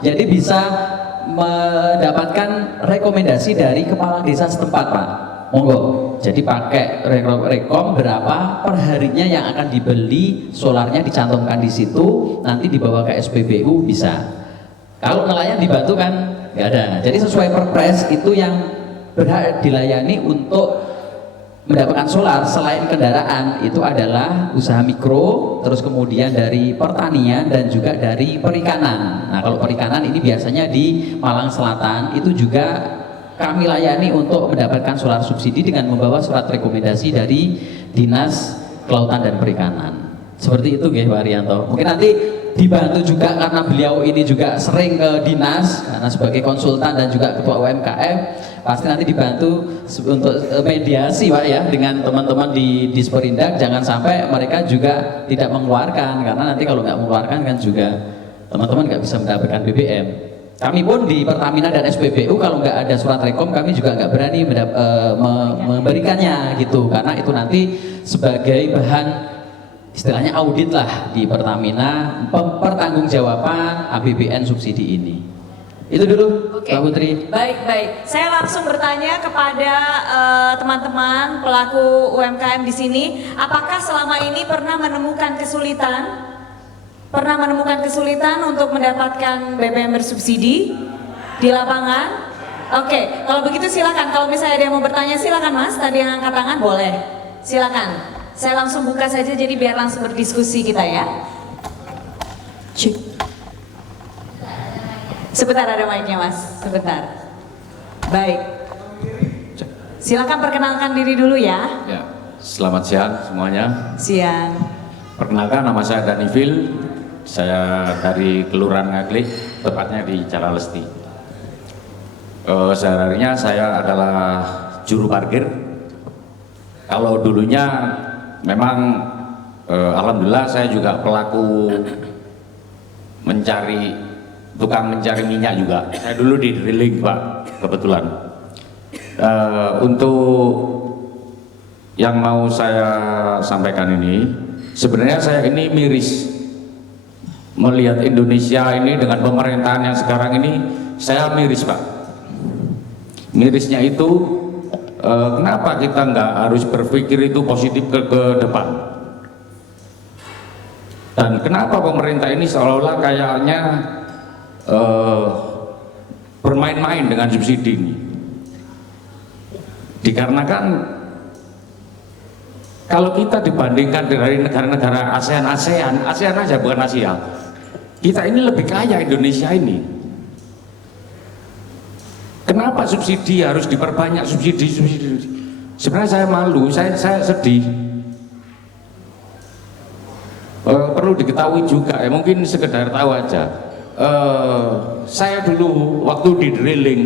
Jadi bisa mendapatkan rekomendasi dari kepala desa setempat, Pak. Monggo. Jadi pakai rekom berapa perharinya yang akan dibeli solarnya, dicantumkan di situ, nanti dibawa ke SPBU bisa. Kalau nelayan dibantu kan nggak ada. Jadi sesuai perpres itu yang berhak dilayani untuk mendapatkan solar selain kendaraan itu adalah usaha mikro, terus kemudian dari pertanian dan juga dari perikanan. Nah kalau perikanan ini biasanya di Malang Selatan itu juga kami layani untuk mendapatkan solar subsidi dengan membawa surat rekomendasi dari Dinas Kelautan dan Perikanan. Seperti itu nggih Pak Arianto. Mungkin nanti dibantu juga karena beliau ini juga sering ke dinas karena sebagai konsultan dan juga ketua UMKM, pasti nanti dibantu untuk mediasi Pak ya dengan teman-teman di Disperindak, jangan sampai mereka juga tidak mengeluarkan, karena nanti kalau nggak mengeluarkan kan juga teman-teman nggak bisa mendapatkan BBM. Kami pun di Pertamina dan SPBU kalau nggak ada surat rekom kami juga nggak berani memberikannya gitu, karena itu nanti sebagai bahan istilahnya audit lah di Pertamina, pertanggungjawaban APBN subsidi ini. Itu dulu, Mbak Putri. Baik. Saya langsung bertanya kepada teman-teman pelaku UMKM di sini, apakah selama ini pernah menemukan kesulitan untuk mendapatkan BBM bersubsidi di lapangan? Oke, kalau begitu silakan. Kalau misalnya ada yang mau bertanya silakan Mas. Tadi yang angkat tangan boleh. Silakan. Saya langsung buka saja jadi biar langsung berdiskusi kita ya. Sebentar ada mic-nya Mas. Sebentar. Baik. Silakan perkenalkan diri dulu ya. Ya, selamat siang semuanya. Siang. Perkenalkan, nama saya Danifil. Saya dari Kelurahan Ngaglik, tepatnya di Cala Lesti. Sehari-harinya saya adalah juru parkir. Kalau dulunya memang alhamdulillah saya juga pelaku tukang mencari minyak juga. Saya dulu di drilling Pak, kebetulan. Untuk yang mau saya sampaikan ini, sebenarnya saya ini miris melihat Indonesia ini dengan pemerintahan yang sekarang ini. Saya miris Pak. Mirisnya itu kenapa kita nggak harus berpikir itu positif ke depan, dan kenapa pemerintah ini seolah-olah kayaknya bermain-main dengan subsidi ini. Dikarenakan kalau kita dibandingkan dari negara-negara ASEAN aja bukan Asia, kita ini lebih kaya Indonesia ini. Kenapa subsidi harus diperbanyak, subsidi? Sebenarnya saya malu, saya sedih. Perlu diketahui juga ya, mungkin sekedar tahu aja. Saya dulu waktu di drilling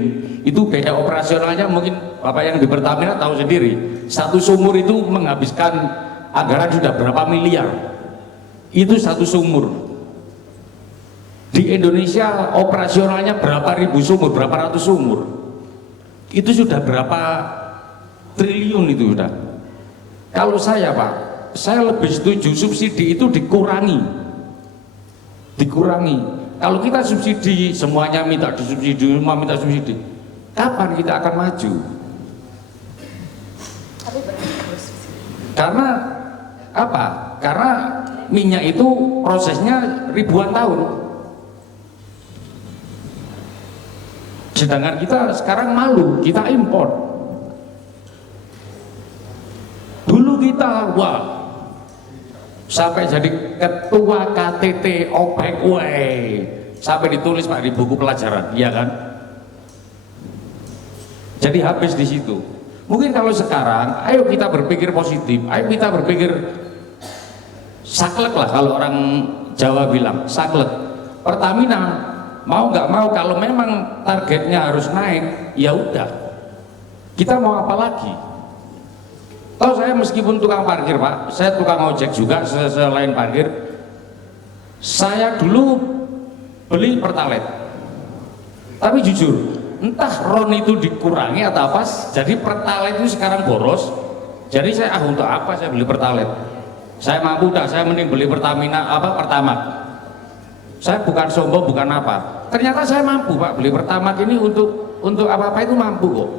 itu biaya operasionalnya mungkin Bapak yang di Pertamina tahu sendiri, satu sumur itu menghabiskan anggaran sudah berapa miliar. Itu satu sumur. Di Indonesia operasionalnya berapa ribu sumur, berapa ratus sumur. Itu sudah berapa triliun itu sudah. Kalau saya Pak, saya lebih setuju subsidi itu dikurangi. Kalau kita subsidi, semuanya minta disubsidi, semua minta subsidi, kapan kita akan maju? Karena apa? Karena minyak itu prosesnya ribuan tahun. Sedangkan kita sekarang malu, kita impor. Dulu kita, wah, sampai jadi ketua KTT OPEC, sampai ditulis Pak di buku pelajaran, iya kan? Jadi habis di situ. Mungkin kalau sekarang, ayo kita berpikir positif, ayo kita berpikir saklek lah, kalau orang Jawa bilang saklek. Pertamina mau nggak mau, kalau memang targetnya harus naik, ya udah, kita mau apa lagi? Kalau saya meskipun tukang parkir Pak, saya tukang ojek juga selain parkir. Saya dulu beli Pertalite, tapi jujur entah RON itu dikurangi atau apa, jadi Pertalite itu sekarang boros. Jadi saya untuk apa saya beli Pertalite? Saya mampu dah, saya mending beli Pertamina Pertamax. Saya bukan sombong, bukan apa. Ternyata saya mampu Pak, beli Pertamax ini untuk apa-apa itu mampu kok.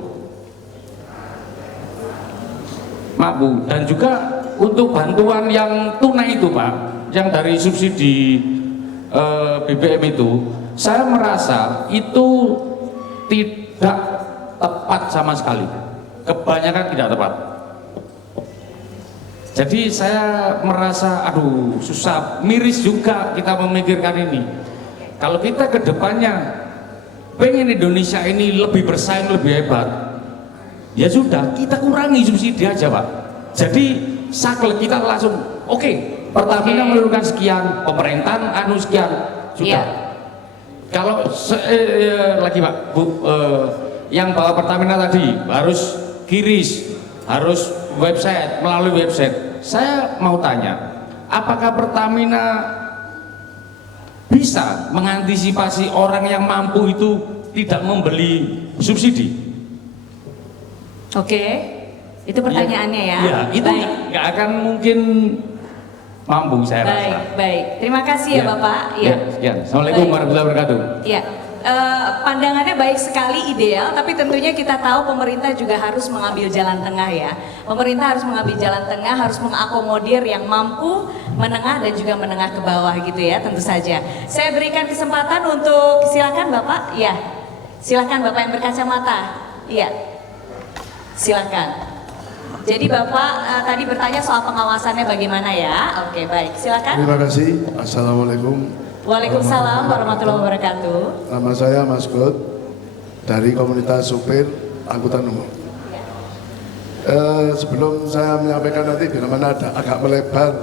Mampu. Dan juga untuk bantuan yang tunai itu Pak, yang dari subsidi BBM itu, saya merasa itu tidak tepat sama sekali. Kebanyakan tidak tepat. Jadi saya merasa aduh susah, miris juga kita memikirkan ini. Kalau kita ke depannya pengen Indonesia ini lebih bersaing, lebih hebat, ya sudah kita kurangi subsidi aja Pak. Jadi saklek kita langsung oke, Pertamina menurunkan sekian, pemerintahan sekian, sudah. Kalau lagi Pak, Bu, yang bawa Pertamina tadi harus kiris, harus website, melalui website. Saya mau tanya, apakah Pertamina bisa mengantisipasi orang yang mampu itu tidak membeli subsidi? Oke, itu pertanyaannya ya. Ya, itu nggak akan mungkin mampu saya rasa. Baik. Terima kasih ya Bapak. Ya, sekian. Assalamualaikum warahmatullahi wabarakatuh. Ya. Pandangannya baik sekali, ideal, tapi tentunya kita tahu pemerintah juga harus mengambil jalan tengah ya. Pemerintah harus mengambil jalan tengah, harus mengakomodir yang mampu, menengah dan juga menengah ke bawah gitu ya, tentu saja. Saya berikan kesempatan untuk, silakan Bapak, ya. Silakan Bapak yang berkacamata, iya. Silakan. Jadi Bapak tadi bertanya soal pengawasannya bagaimana ya? Oke, baik, silakan. Terima kasih. Assalamualaikum. Waalaikumsalam warahmatullahi wabarakatuh. Nama saya Mas God dari komunitas supir angkutan umum. Sebelum saya menyampaikan nanti bila mana ada agak melebar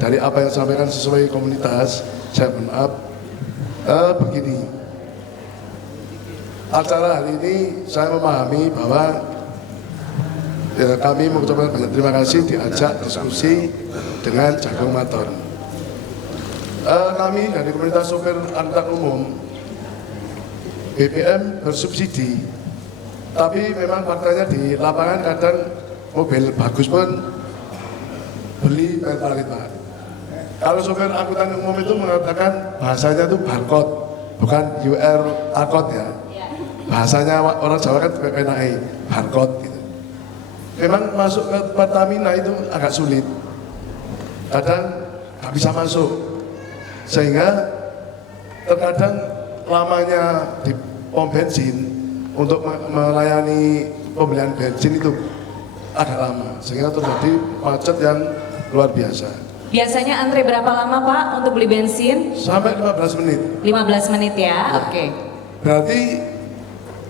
dari apa yang saya sampaikan sesuai komunitas, saya mohon maaf. Begini, acara hari ini saya memahami bahwa kami mengucapkan banyak terima kasih diajak diskusi dengan Jagung Mator. Kami dari komunitas sopir angkutan umum BBM bersubsidi, tapi memang faktanya di lapangan kadang mobil bagus pun beli pertalite Pak. Kalau sopir angkutan umum itu mengatakan bahasanya itu barcode, bukan UR code ya. Bahasanya orang Jawa kan PNAE, barcode gitu. Memang masuk ke Pertamina itu agak sulit, kadang nggak bisa masuk. Sehingga terkadang lamanya di pom bensin untuk melayani pembelian bensin itu agak lama, sehingga terjadi macet yang luar biasa. Biasanya antre berapa lama Pak untuk beli bensin? Sampai 15 menit. 15 menit ya, oke. Berarti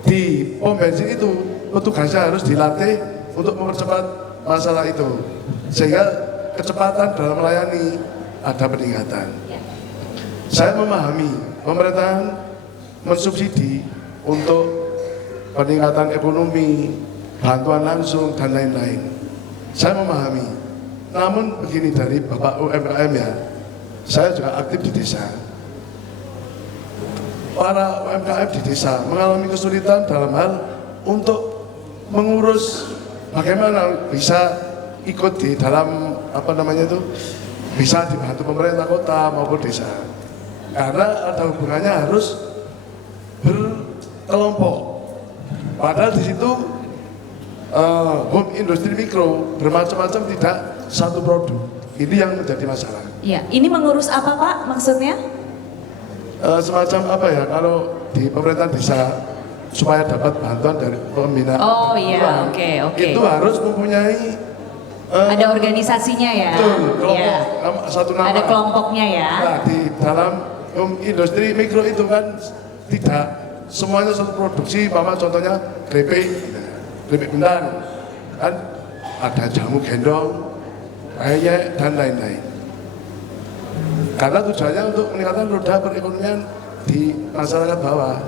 di pom bensin itu petugasnya harus dilatih untuk mempercepat masalah itu, sehingga kecepatan dalam melayani ada peningkatan. Saya memahami pemerintahan mensubsidi untuk peningkatan ekonomi, bantuan langsung dan lain-lain. Saya memahami. Namun begini, dari Bapak UMKM ya, saya juga aktif di desa. Para UMKM di desa mengalami kesulitan dalam hal untuk mengurus bagaimana bisa ikut di dalam bisa dibantu pemerintah kota maupun desa. Karena ada hubungannya harus berkelompok. Padahal di situ home industri mikro bermacam-macam, tidak satu produk. Ini yang menjadi masalah. Ya, ini mengurus apa Pak maksudnya? Semacam apa ya, kalau di pemerintah desa supaya dapat bantuan dari pembinaan. Oh iya, oke. Itu harus mempunyai ada organisasinya ya. Betul, kelompok, ya. satu nama. Ada kelompoknya ya. Nah, di dalam industri mikro itu kan tidak semuanya satu produksi. Contohnya keripik bintang, kan ada jamu gendong, peyek dan lain-lain. Karena tujuannya untuk meningkatkan roda perekonomian di masyarakat bawah.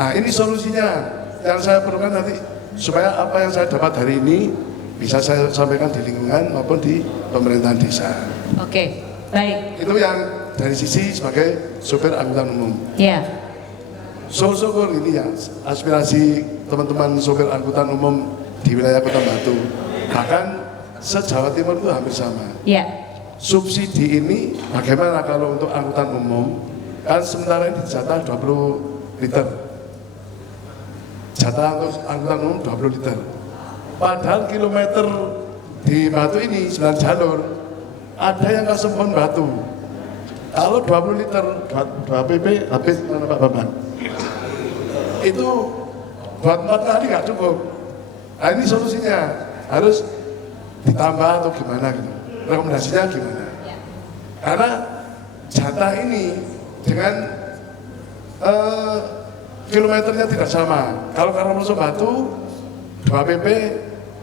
Nah, ini solusinya yang saya perlukan nanti, supaya apa yang saya dapat hari ini bisa saya sampaikan di lingkungan maupun di pemerintahan desa. Oke, baik. Itu yang dari sisi sebagai supir angkutan umum. Ya. Syukur ini ya aspirasi teman-teman supir angkutan umum di wilayah Kota Batu. Bahkan se-Jawa Timur itu hampir sama. Ya. subsidi ini bagaimana kalau untuk angkutan umum? Kan sementara ini jatah 20 liter. Jatah untuk angkutan umum 20 liter. Padahal kilometer di Batu ini 9 jalur, ada yang ke Sempon Batu. Kalau 20 liter 2 pp habis mana Pak Bapak? Itu buat 4 kali nggak cukup. Nah ini solusinya harus ditambah atau gimana gitu. Rekomendasinya gimana? Karena jatah ini dengan kilometernya tidak sama. Kalau Karawang Batu 2 pp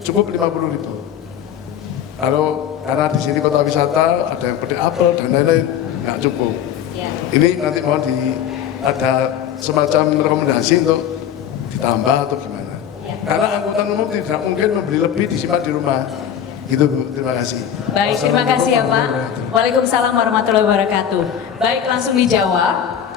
cukup 50.000. Kalau karena di sini kota wisata ada yang petik apel dan lain-lain nggak cukup. Ini nanti mohon ada semacam rekomendasi untuk ditambah atau gimana. Karena angkutan umum tidak mungkin membeli lebih disimpan di rumah. Gitu Bu, terima kasih. Baik, terima kasih ya Pak. Waalaikumsalam warahmatullahi wabarakatuh. Baik, langsung dijawab.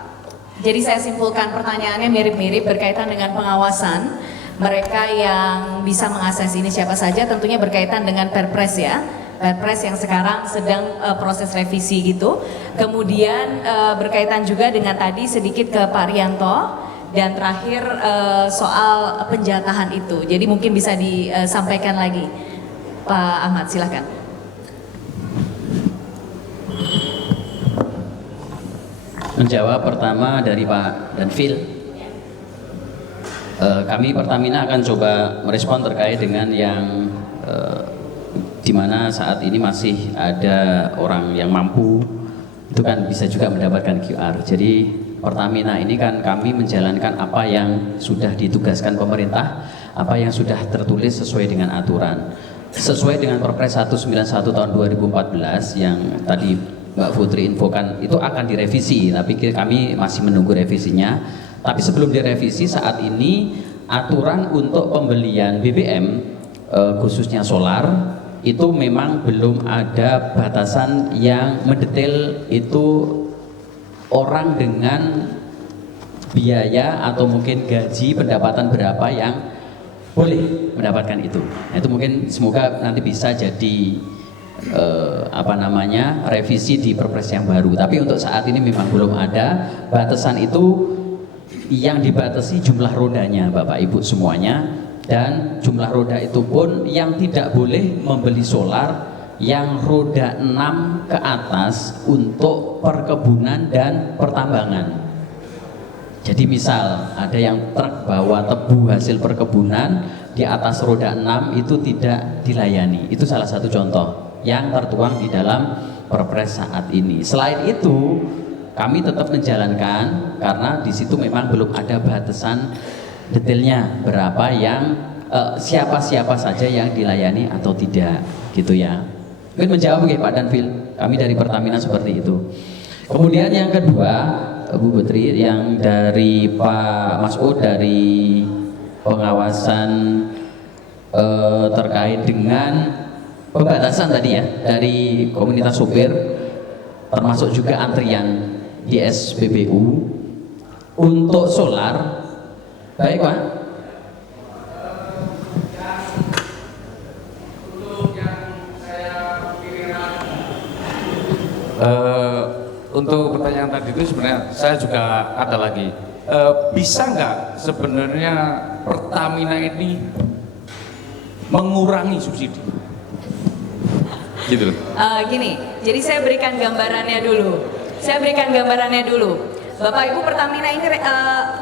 Jadi saya simpulkan pertanyaannya mirip-mirip berkaitan dengan pengawasan. Mereka yang bisa mengakses ini siapa saja, tentunya berkaitan dengan Perpres ya. Perpres yang sekarang sedang proses revisi gitu. Kemudian berkaitan juga dengan tadi sedikit ke Pak Rianto. Dan terakhir soal penjatahan itu. Jadi mungkin bisa disampaikan lagi. Pak Ahmad, silakan. Menjawab pertama dari Pak Danfil. Kami Pertamina akan coba merespon terkait dengan yang di mana saat ini masih ada orang yang mampu itu kan bisa juga mendapatkan QR. Jadi Pertamina ini kan kami menjalankan apa yang sudah ditugaskan pemerintah, apa yang sudah tertulis sesuai dengan aturan. Sesuai dengan Perpres 191 tahun 2014 yang tadi Mbak Putri infokan itu akan direvisi, tapi kami masih menunggu revisinya. Tapi sebelum direvisi saat ini aturan untuk pembelian BBM khususnya solar itu memang belum ada batasan yang mendetail itu orang dengan biaya atau mungkin gaji pendapatan berapa yang boleh mendapatkan itu. Nah, itu mungkin semoga nanti bisa jadi revisi di Perpres yang baru. Tapi untuk saat ini memang belum ada batasan itu. Yang dibatasi jumlah rodanya Bapak Ibu semuanya, dan jumlah roda itu pun yang tidak boleh membeli solar yang roda 6 ke atas untuk perkebunan dan pertambangan. Jadi misal ada yang truk bawa tebu hasil perkebunan di atas roda 6 itu tidak dilayani. Itu salah satu contoh yang tertuang di dalam Perpres saat ini. Selain itu kami tetap menjalankan karena di situ memang belum ada batasan detailnya berapa yang siapa-siapa saja yang dilayani atau tidak gitu ya. Mungkin menjawab ya Pak Danfil, kami dari Pertamina seperti itu. Kemudian yang kedua Bu Putri, yang dari Pak Mas'ud dari pengawasan terkait dengan pembatasan tadi ya dari komunitas supir termasuk juga antrian di SPBU untuk solar. Baik Pak. Untuk pertanyaan tadi itu sebenarnya saya juga ada lagi. Bisa nggak sebenarnya Pertamina ini mengurangi subsidi? Gitu loh. Gini, jadi saya berikan gambarannya dulu. Bapak Ibu, Pertamina ini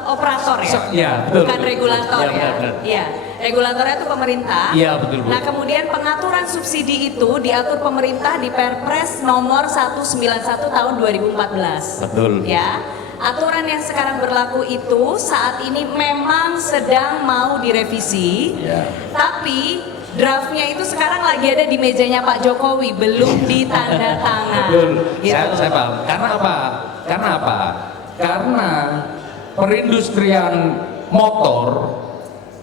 operator ya? Ya, betul. Bukan regulator ya? Benar. Iya, regulatornya itu pemerintah. Iya, betul. Nah, kemudian pengaturan subsidi itu diatur pemerintah di Perpres nomor 191 tahun 2014. Betul. Ya. Aturan yang sekarang berlaku itu saat ini memang sedang mau direvisi. Ya. Tapi draftnya itu sekarang lagi ada di mejanya Pak Jokowi, belum ditandatangan. Betul. Gitu. Saya paham. Karena apa? Karena perindustrian motor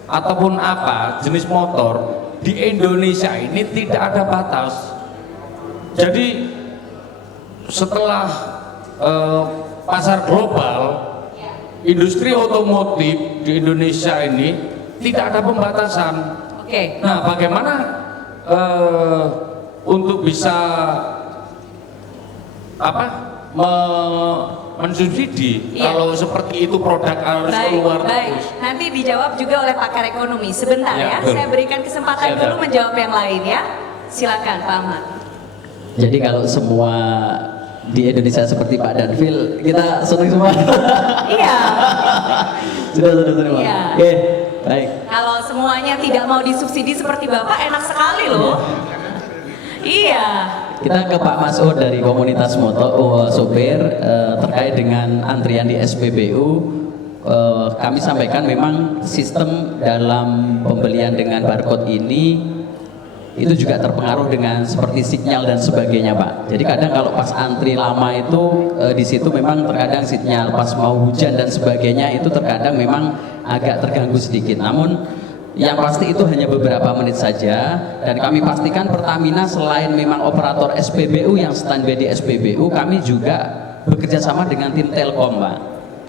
ataupun apa jenis motor di Indonesia ini tidak ada batas. Jadi setelah pasar global, industri otomotif di Indonesia ini tidak ada pembatasan. Oke. Nah, bagaimana untuk bisa mensubsidi. Iya. Kalau seperti itu produk harus keluar terus. Nanti dijawab juga oleh pakar ekonomi. Sebentar Ya, ya, betul. saya berikan kesempatan Siap. dulu menjawab yang lain ya. Silakan Pak Ahmad. Jadi kalau semua di Indonesia seperti Pak Danvil, kita senang semua. Iya. Sudah semua. Iya. Oke, baik. Kalau semuanya tidak mau disubsidi seperti Bapak, enak sekali loh. Iya. Kita ke Pak Masud dari komunitas sopir terkait dengan antrian di SPBU. Kami sampaikan memang sistem dalam pembelian dengan barcode ini itu juga terpengaruh dengan seperti sinyal dan sebagainya, Pak. Jadi kadang kalau pas antri lama itu di situ memang terkadang sinyal, pas mau hujan dan sebagainya itu terkadang memang agak terganggu sedikit. Namun yang pasti itu hanya beberapa menit saja, dan kami pastikan Pertamina selain memang operator SPBU yang standby di SPBU, kami juga bekerja sama dengan tim Telkom, Pak.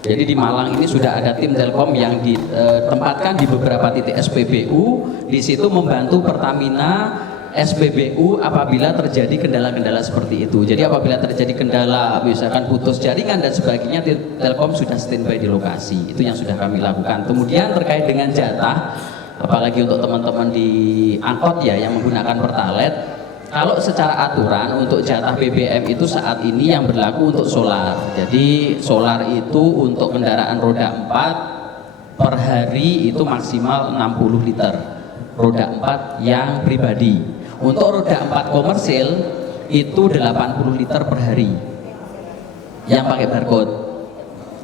Jadi di Malang ini sudah ada tim Telkom yang ditempatkan di beberapa titik SPBU, di situ membantu Pertamina SPBU apabila terjadi kendala-kendala seperti itu. Jadi apabila terjadi kendala, misalkan putus jaringan dan sebagainya, Telkom sudah standby di lokasi. Itu yang sudah kami lakukan. Kemudian terkait dengan jatah, apalagi untuk teman-teman di angkot ya yang menggunakan Pertalite, kalau secara aturan untuk jatah BBM itu saat ini yang berlaku untuk solar. Jadi solar itu untuk kendaraan roda 4 per hari itu maksimal 60 liter roda 4 yang pribadi. Untuk roda 4 komersil itu 80 liter per hari yang pakai barcode.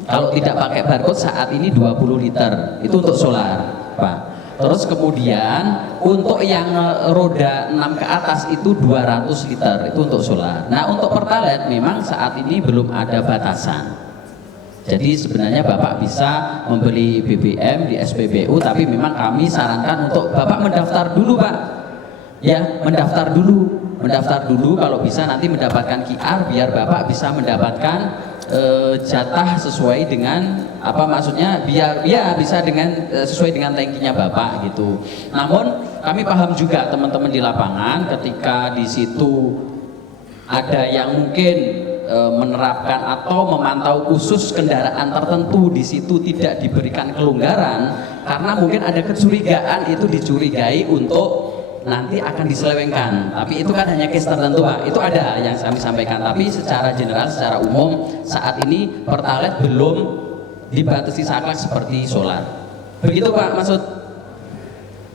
Kalau tidak pakai barcode saat ini 20 liter, itu untuk solar, Pak. Terus kemudian untuk yang roda 6 ke atas itu 200 liter, itu untuk solar. Nah untuk Pertalite memang saat ini belum ada batasan. Jadi sebenarnya Bapak bisa membeli BBM di SPBU, tapi memang kami sarankan untuk Bapak mendaftar dulu, Pak. Ya, mendaftar dulu kalau bisa nanti mendapatkan QR biar Bapak bisa mendapatkan jatah sesuai dengan apa maksudnya biar ya bisa dengan sesuai dengan tankinya Bapak gitu. Namun kami paham juga teman-teman di lapangan ketika di situ ada yang mungkin menerapkan atau memantau khusus kendaraan tertentu di situ tidak diberikan kelonggaran karena mungkin ada kecurigaan itu dicurigai untuk nanti akan diselewengkan, tapi itu kan hanya case tertentu, Pak. Itu ada yang kami sampaikan, tapi secara general, secara umum saat ini Pertalite belum dibatasi saklek seperti solar. Begitu Pak Masud.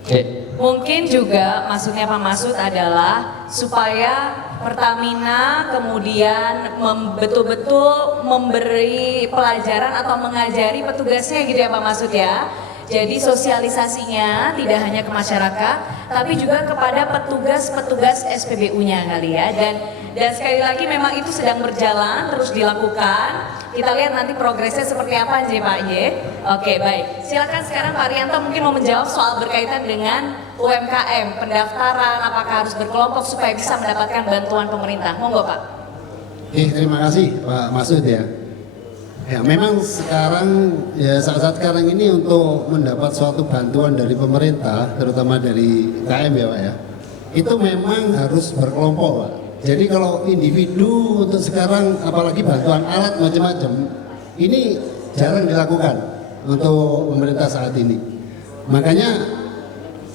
Oke. Mungkin juga maksudnya Pak Masud adalah supaya Pertamina kemudian betul-betul memberi pelajaran atau mengajari petugasnya gitu ya Pak Masud ya. Jadi sosialisasinya tidak hanya ke masyarakat, tapi juga kepada petugas-petugas SPBU-nya kali ya. Dan sekali lagi memang itu sedang berjalan, terus dilakukan. Kita lihat nanti progresnya seperti apa aja Pak Y. Oke baik, silakan sekarang Pak Rianto mungkin mau menjawab soal berkaitan dengan UMKM, pendaftaran, apakah harus berkelompok supaya bisa mendapatkan bantuan pemerintah. Monggo Pak. Terima kasih Pak Masud ya. Ya memang sekarang ya saat sekarang ini untuk mendapat suatu bantuan dari pemerintah terutama dari UKM ya Pak ya, itu memang harus berkelompok Pak. Jadi kalau individu untuk sekarang apalagi bantuan alat macam-macam ini jarang dilakukan untuk pemerintah saat ini. Makanya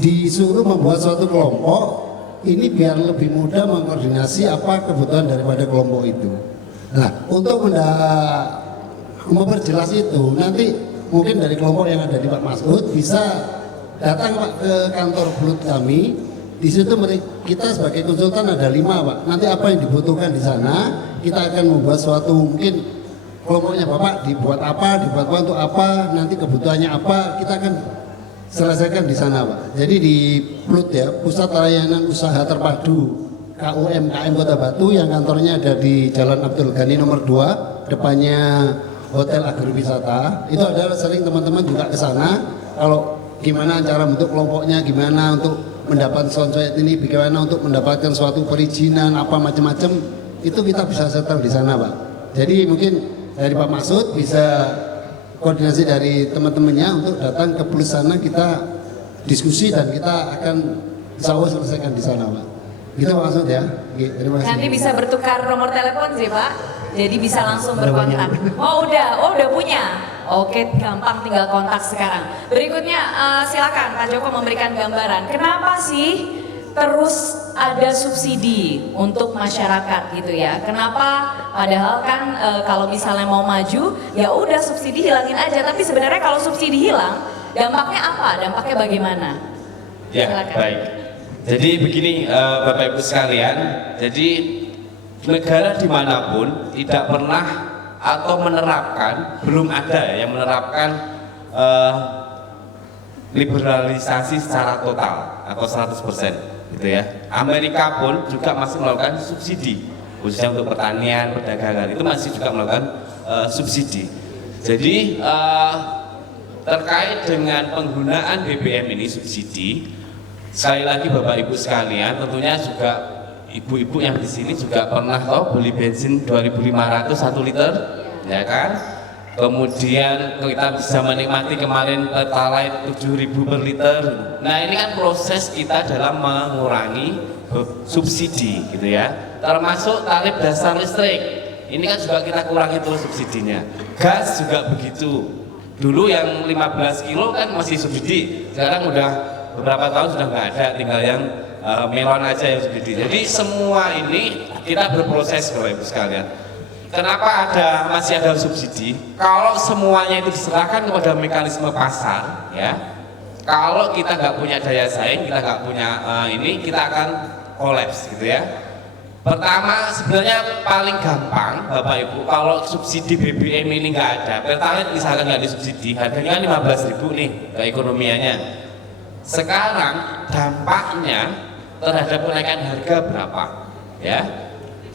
disuruh membuat suatu kelompok ini biar lebih mudah mengkoordinasi apa kebutuhan daripada kelompok itu. Nah untuk memperjelas itu nanti mungkin dari kelompok yang ada di Pak Masud bisa datang Pak ke kantor Blut kami. Di situ kita sebagai konsultan ada 5 Pak. Nanti apa yang dibutuhkan di sana kita akan membuat suatu mungkin kelompoknya Bapak dibuat apa untuk apa, nanti kebutuhannya apa kita akan selesaikan di sana Pak. Jadi di Blut ya, Pusat Layanan Usaha Terpadu KUMKM Kota Batu yang kantornya ada di Jalan Abdul Ghani nomor 2 depannya Hotel Agrowisata. Itu adalah sering teman-teman juga ke sana kalau gimana cara bentuk kelompoknya, gimana untuk mendapat soundtrack ini, bagaimana untuk mendapatkan suatu perizinan apa macam-macam, itu kita bisa settle di sana Pak. Jadi mungkin dari Pak Masud bisa koordinasi dari teman-temannya untuk datang ke Plus sana, kita diskusi dan kita akan insya Allah selesaikan di sana Pak. Gitu maksudnya. Oke, terima kasih. Nanti bisa bertukar nomor telepon sih Pak. Jadi bisa langsung berkontak. Oh udah punya. Oke, gampang tinggal kontak sekarang. Berikutnya silakan Pak Joko memberikan gambaran. Kenapa sih terus ada subsidi untuk masyarakat gitu ya? Kenapa? Padahal kan kalau misalnya mau maju, ya udah subsidi hilangin aja. Tapi sebenarnya kalau subsidi hilang, dampaknya apa? Dampaknya bagaimana? Ya, Silakan. baik. Jadi begini Bapak Ibu sekalian, jadi negara dimanapun tidak pernah atau menerapkan, belum ada yang menerapkan liberalisasi secara total atau 100% gitu ya. Amerika pun juga masih melakukan subsidi, khususnya untuk pertanian, perdagangan, itu masih juga melakukan subsidi. Jadi terkait dengan penggunaan BBM ini subsidi, sekali lagi Bapak Ibu sekalian, tentunya juga ibu-ibu yang di sini juga pernah tahu beli bensin 2.500 1 liter, ya kan? Kemudian kita bisa menikmati kemarin Pertalite 7.000 per liter. Nah ini kan proses kita dalam mengurangi subsidi, gitu ya. Termasuk tarif dasar listrik. Ini kan juga kita kurangi terus subsidinya. Gas juga begitu. Dulu yang 15 kilo kan masih subsidi, sekarang udah beberapa tahun sudah nggak ada, tinggal yang melon aja yang subsidi. Jadi semua ini kita berproses Bapak Ibu sekalian. Kenapa masih ada subsidi? Kalau semuanya itu diserahkan kepada mekanisme pasar, ya. Kalau kita nggak punya daya saing, kita nggak punya kita akan kolaps, gitu ya. Pertama, sebenarnya paling gampang Bapak Ibu, kalau subsidi BBM ini nggak ada, Pertalite misalkan nggak disubsidi, harganya kan 15.000 nih keekonomiannya. Sekarang dampaknya terhadap kenaikan harga berapa? Ya,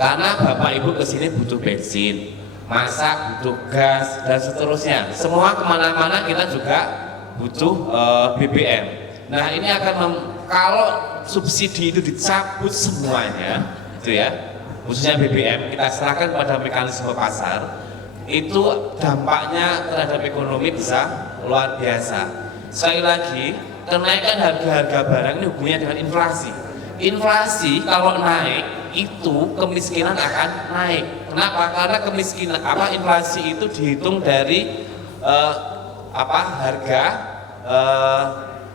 karena Bapak Ibu kesini butuh bensin, masak, butuh gas dan seterusnya. Semua kemana-mana kita juga butuh BBM. Nah ini akan kalau subsidi itu dicabut semuanya, gitu ya, khususnya BBM kita serahkan pada mekanisme pasar, itu dampaknya terhadap ekonomi bisa luar biasa. Sekali lagi, kenaikan harga-harga barang ini hubungannya dengan inflasi. Inflasi kalau naik itu kemiskinan akan naik. Kenapa? Karena kemiskinan inflasi itu dihitung dari harga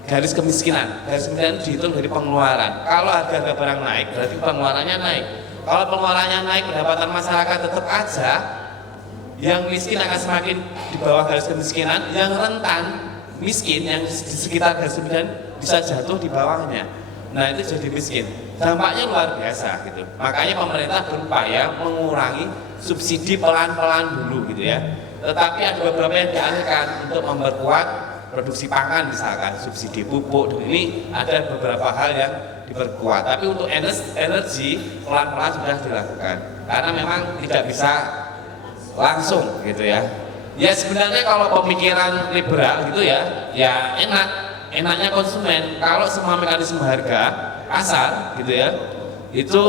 garis kemiskinan. Garis kemiskinan dihitung dari pengeluaran. Kalau harga barang naik berarti pengeluarannya naik. Kalau pengeluarannya naik, pendapatan masyarakat tetap aja, yang miskin akan semakin di bawah garis kemiskinan, yang rentan miskin yang di sekitar garis kemiskinan bisa jatuh di bawahnya. Nah itu jadi miskin. Dampaknya luar biasa gitu. Makanya pemerintah berupaya mengurangi subsidi pelan-pelan dulu gitu ya. Tetapi ada beberapa yang dialihkan untuk memperkuat produksi pangan, misalkan subsidi pupuk. Ini ada beberapa hal yang diperkuat. Tapi untuk energi pelan-pelan sudah dilakukan. Karena memang tidak bisa langsung gitu ya. Ya sebenarnya kalau pemikiran liberal gitu ya, ya enaknya konsumen. Kalau semua mekanisme harga pasar gitu ya, itu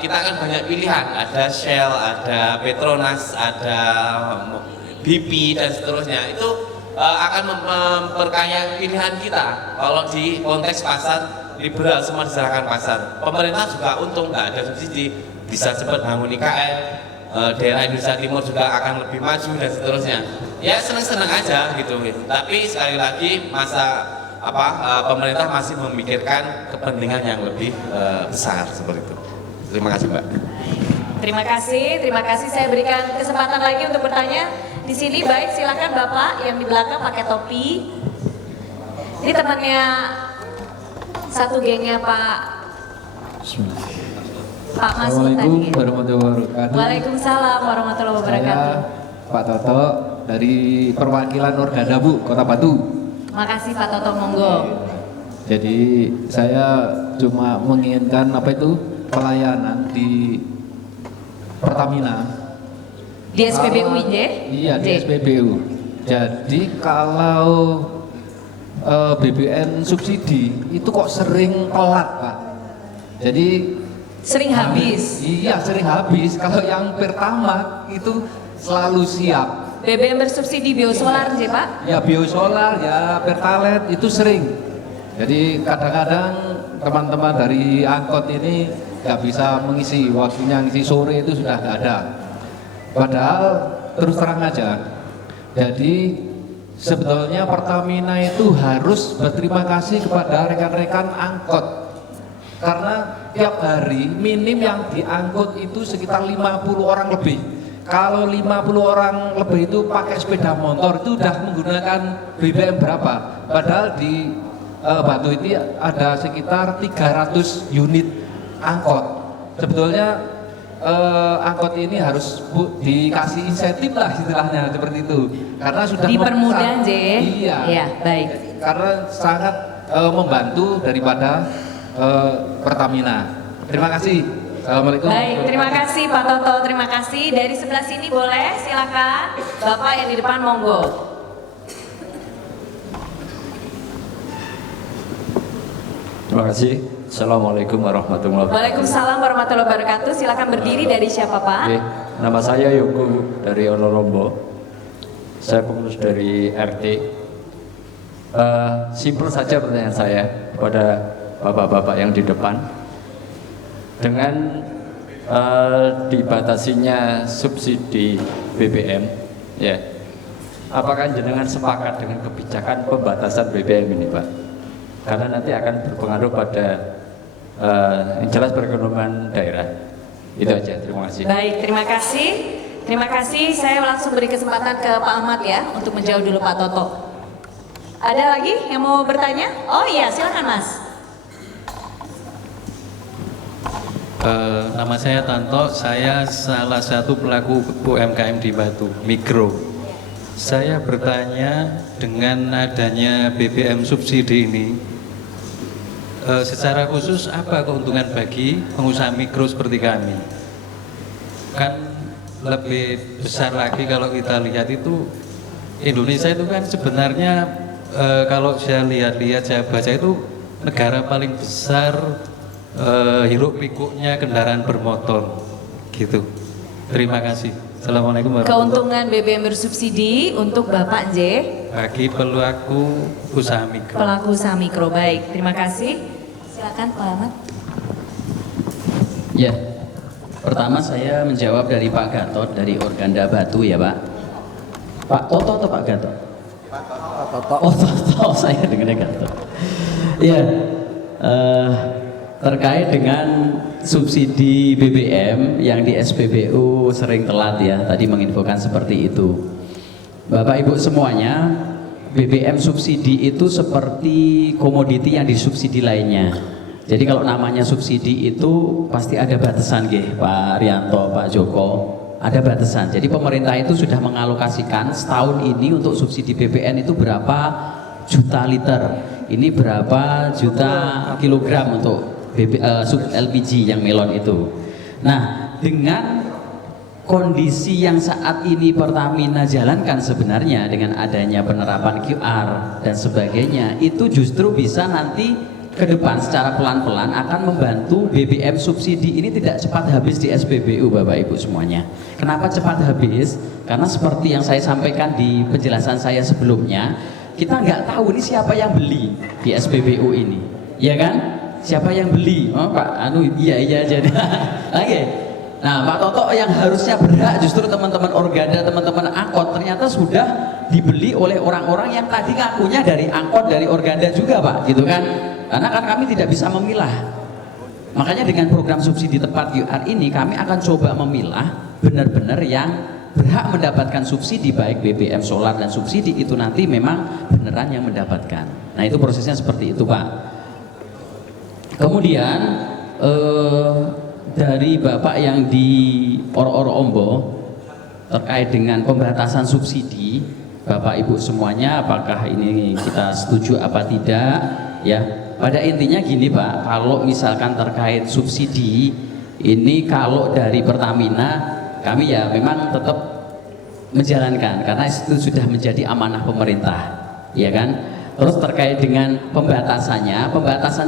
kita akan banyak pilihan. Ada Shell, ada Petronas, ada BP dan seterusnya. Itu akan memperkaya pilihan kita. Kalau di konteks pasar liberal semua diserahkan pasar. Pemerintah juga untung nggak ada subsidi, bisa cepat bangun IKN. Daerah Indonesia Timur juga akan lebih maju dan seterusnya. Ya senang-senang aja gitu. Tapi sekali lagi pemerintah masih memikirkan kepentingan yang lebih besar seperti itu. Terima kasih Mbak. Terima kasih. Saya berikan kesempatan lagi untuk bertanya di sini. Baik, silakan Bapak yang di belakang pakai topi. Ini temannya satu gengnya Pak Masud tadi. Assalamualaikum warahmatullahi wabarakatuh. Waalaikumsalam warahmatullahi wabarakatuh. Saya Pak Toto dari perwakilan Organda Bu, Kota Batu. Makasih Pak Toto, monggo. Jadi saya cuma menginginkan pelayanan di Pertamina. Di SPBU ya? Iya di SPBU. Jadi kalau BBM subsidi itu kok sering telat Pak. Jadi Sering habis. Iya sering habis. Kalau yang pertama itu selalu siap. BBM bersubsidi biosolar sih Pak? Ya biosolar, ya Pertalite itu sering. Jadi kadang-kadang teman-teman dari angkot ini nggak bisa mengisi waktunya, ngisi sore itu sudah nggak ada. Padahal terus terang aja, jadi sebetulnya Pertamina itu harus berterima kasih kepada rekan-rekan angkot, karena tiap hari minim yang diangkut itu sekitar 50 orang lebih. Kalau 50 orang lebih itu pakai sepeda motor itu sudah menggunakan BBM berapa? Padahal di Batu ini ada sekitar 300 unit angkot. Sebetulnya angkot ini harus dikasih insentif lah istilahnya seperti itu, karena sudah Dipermudah, J. Iya. Ya, baik. Karena sangat membantu daripada Pertamina. Terima kasih. Assalamualaikum. Baik, terima kasih Pak Toto, terima kasih. Dari sebelah sini boleh, silakan. Bapak yang di depan monggo. Terima kasih. Assalamualaikum warahmatullahi wabarakatuh. Waalaikumsalam warahmatullahi wabarakatuh. Silakan berdiri, dari siapa Pak? Oke, nama saya Yogo dari Onorombo. Saya pengurus dari RT. Simpel saja pertanyaan saya kepada bapak-bapak yang di depan. Dengan dibatasinya subsidi BBM, ya, apakah jenengan sepakat dengan kebijakan pembatasan BBM ini, Pak? Karena nanti akan berpengaruh pada yang jelas perekonomian daerah. Itu aja, terima kasih. Baik, terima kasih. Terima kasih, saya langsung beri kesempatan ke Pak Ahmad ya, untuk menjawab dulu Pak Toto. Ada lagi yang mau bertanya? Oh iya, silakan Mas. Nama saya Tanto, saya salah satu pelaku UMKM di Batu, mikro. Saya bertanya, dengan adanya BBM subsidi ini, secara khusus apa keuntungan bagi pengusaha mikro seperti kami? Kan lebih besar lagi kalau kita lihat itu, Indonesia itu kan sebenarnya kalau saya lihat-lihat, saya baca itu negara paling besar hiruk pikuknya kendaraan bermotor gitu. Terima kasih. Assalamualaikum warahmatullahi wabarakatuh. Keuntungan BBM bersubsidi untuk Bapak J. Bagi pelaku usaha mikro. Pelaku usaha mikro, baik. Terima kasih. Silakan Pak Ahmad. Ya, pertama saya menjawab dari Pak Gatot dari Organda Batu ya Pak. Pak Toto atau Pak Gatot? Pak Toto. Oh Toto, saya dengarnya Gatot. Ya, terkait dengan subsidi BBM yang di SPBU sering telat ya, tadi menginfokan seperti itu. Bapak Ibu semuanya, BBM subsidi itu seperti komoditi yang disubsidi lainnya. Jadi kalau namanya subsidi itu pasti ada batasan Pak Rianto, Pak Joko, ada batasan. Jadi pemerintah itu sudah mengalokasikan setahun ini untuk subsidi BBM itu berapa juta liter, ini berapa juta kilogram untuk LPG yang melon itu. Nah, dengan kondisi yang saat ini Pertamina jalankan sebenarnya dengan adanya penerapan QR dan sebagainya, itu justru bisa nanti ke depan secara pelan-pelan akan membantu BBM subsidi ini tidak cepat habis di SPBU Bapak Ibu semuanya. Kenapa cepat habis? Karena seperti yang saya sampaikan di penjelasan saya sebelumnya, kita nggak tahu ini siapa yang beli di SPBU ini, ya kan? Siapa yang beli? Oh Pak, iya aja. Oke. Nah Pak Toto yang harusnya berhak justru teman-teman Organda, teman-teman angkot ternyata sudah dibeli oleh orang-orang yang tadi ngakunya dari angkot, dari Organda juga Pak, gitu kan? Karena kan kami tidak bisa memilah. Makanya dengan program subsidi tepat QR ini kami akan coba memilah benar-benar yang berhak mendapatkan subsidi, baik BBM solar dan subsidi itu nanti memang beneran yang mendapatkan. Nah itu prosesnya seperti itu Pak. Kemudian dari Bapak yang di Oro-Oro Ombo terkait dengan pembatasan subsidi, Bapak Ibu semuanya apakah ini kita setuju apa tidak ya? Pada intinya gini Pak, kalau misalkan terkait subsidi ini kalau dari Pertamina kami ya memang tetap menjalankan karena itu sudah menjadi amanah pemerintah, ya kan? Terus terkait dengan pembatasannya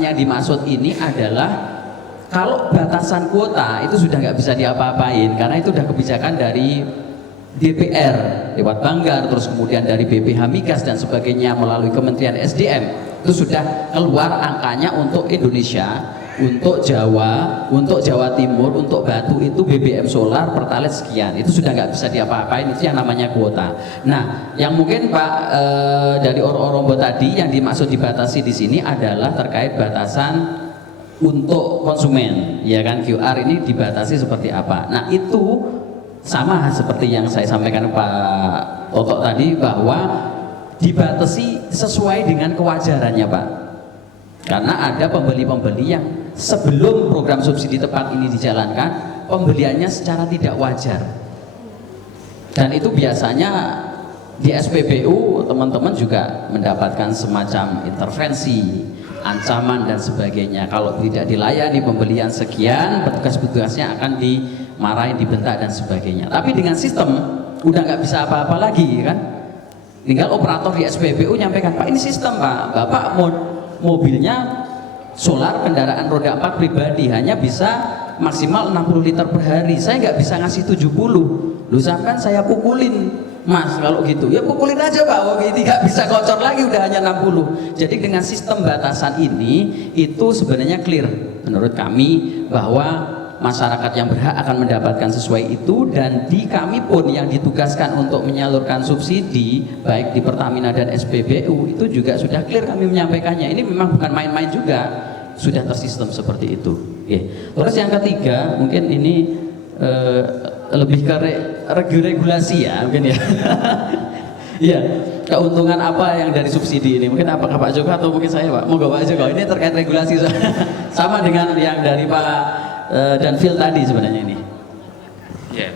yang dimaksud ini adalah kalau batasan kuota itu sudah nggak bisa diapa-apain karena itu sudah kebijakan dari DPR lewat Banggar, terus kemudian dari BPH Migas dan sebagainya melalui Kementerian SDM Itu sudah keluar angkanya untuk Indonesia, untuk Jawa Timur, untuk Batu itu BBM solar Pertalite sekian. Itu sudah nggak bisa diapa-apain, itu yang namanya kuota. Nah, yang mungkin Pak dari Orombo tadi yang dimaksud dibatasi di sini adalah terkait batasan untuk konsumen, ya kan, QR ini dibatasi seperti apa. Nah, itu sama seperti yang saya sampaikan Pak Toto tadi, bahwa dibatasi sesuai dengan kewajarannya Pak. Karena ada pembeli-pembeli yang sebelum program subsidi tepat ini dijalankan, pembeliannya secara tidak wajar. Dan itu biasanya di SPBU teman-teman juga mendapatkan semacam intervensi, ancaman dan sebagainya. Kalau tidak dilayani pembelian sekian, petugas-petugasnya akan dimarahin, dibentak dan sebagainya. Tapi dengan sistem udah nggak bisa apa-apa lagi kan. Tinggal operator di SPBU nyampaikan, Pak ini sistem Pak, Bapak mobilnya solar kendaraan roda 4 pribadi hanya bisa maksimal 60 liter per hari. Saya nggak bisa ngasih 70. Lu sampean saya pukulin. Mas, kalau gitu ya pukulin aja Pak. Oh, ini nggak bisa kocor lagi, udah hanya 60. Jadi dengan sistem batasan ini itu sebenarnya clear menurut kami bahwa masyarakat yang berhak akan mendapatkan sesuai itu, dan di kami pun yang ditugaskan untuk menyalurkan subsidi baik di Pertamina dan SPBU itu juga sudah clear kami menyampaikannya. Ini memang bukan main-main juga, sudah tersistem seperti itu. Terus yang ketiga mungkin ini lebih ke regulasi ya mungkin ya. Iya, keuntungan apa yang dari subsidi ini? Mungkin apakah Pak Joko atau mungkin saya Pak? Monggo Pak Joko, ini terkait regulasi sama dengan yang dari Pak dan Phil tadi sebenarnya ini. Ya.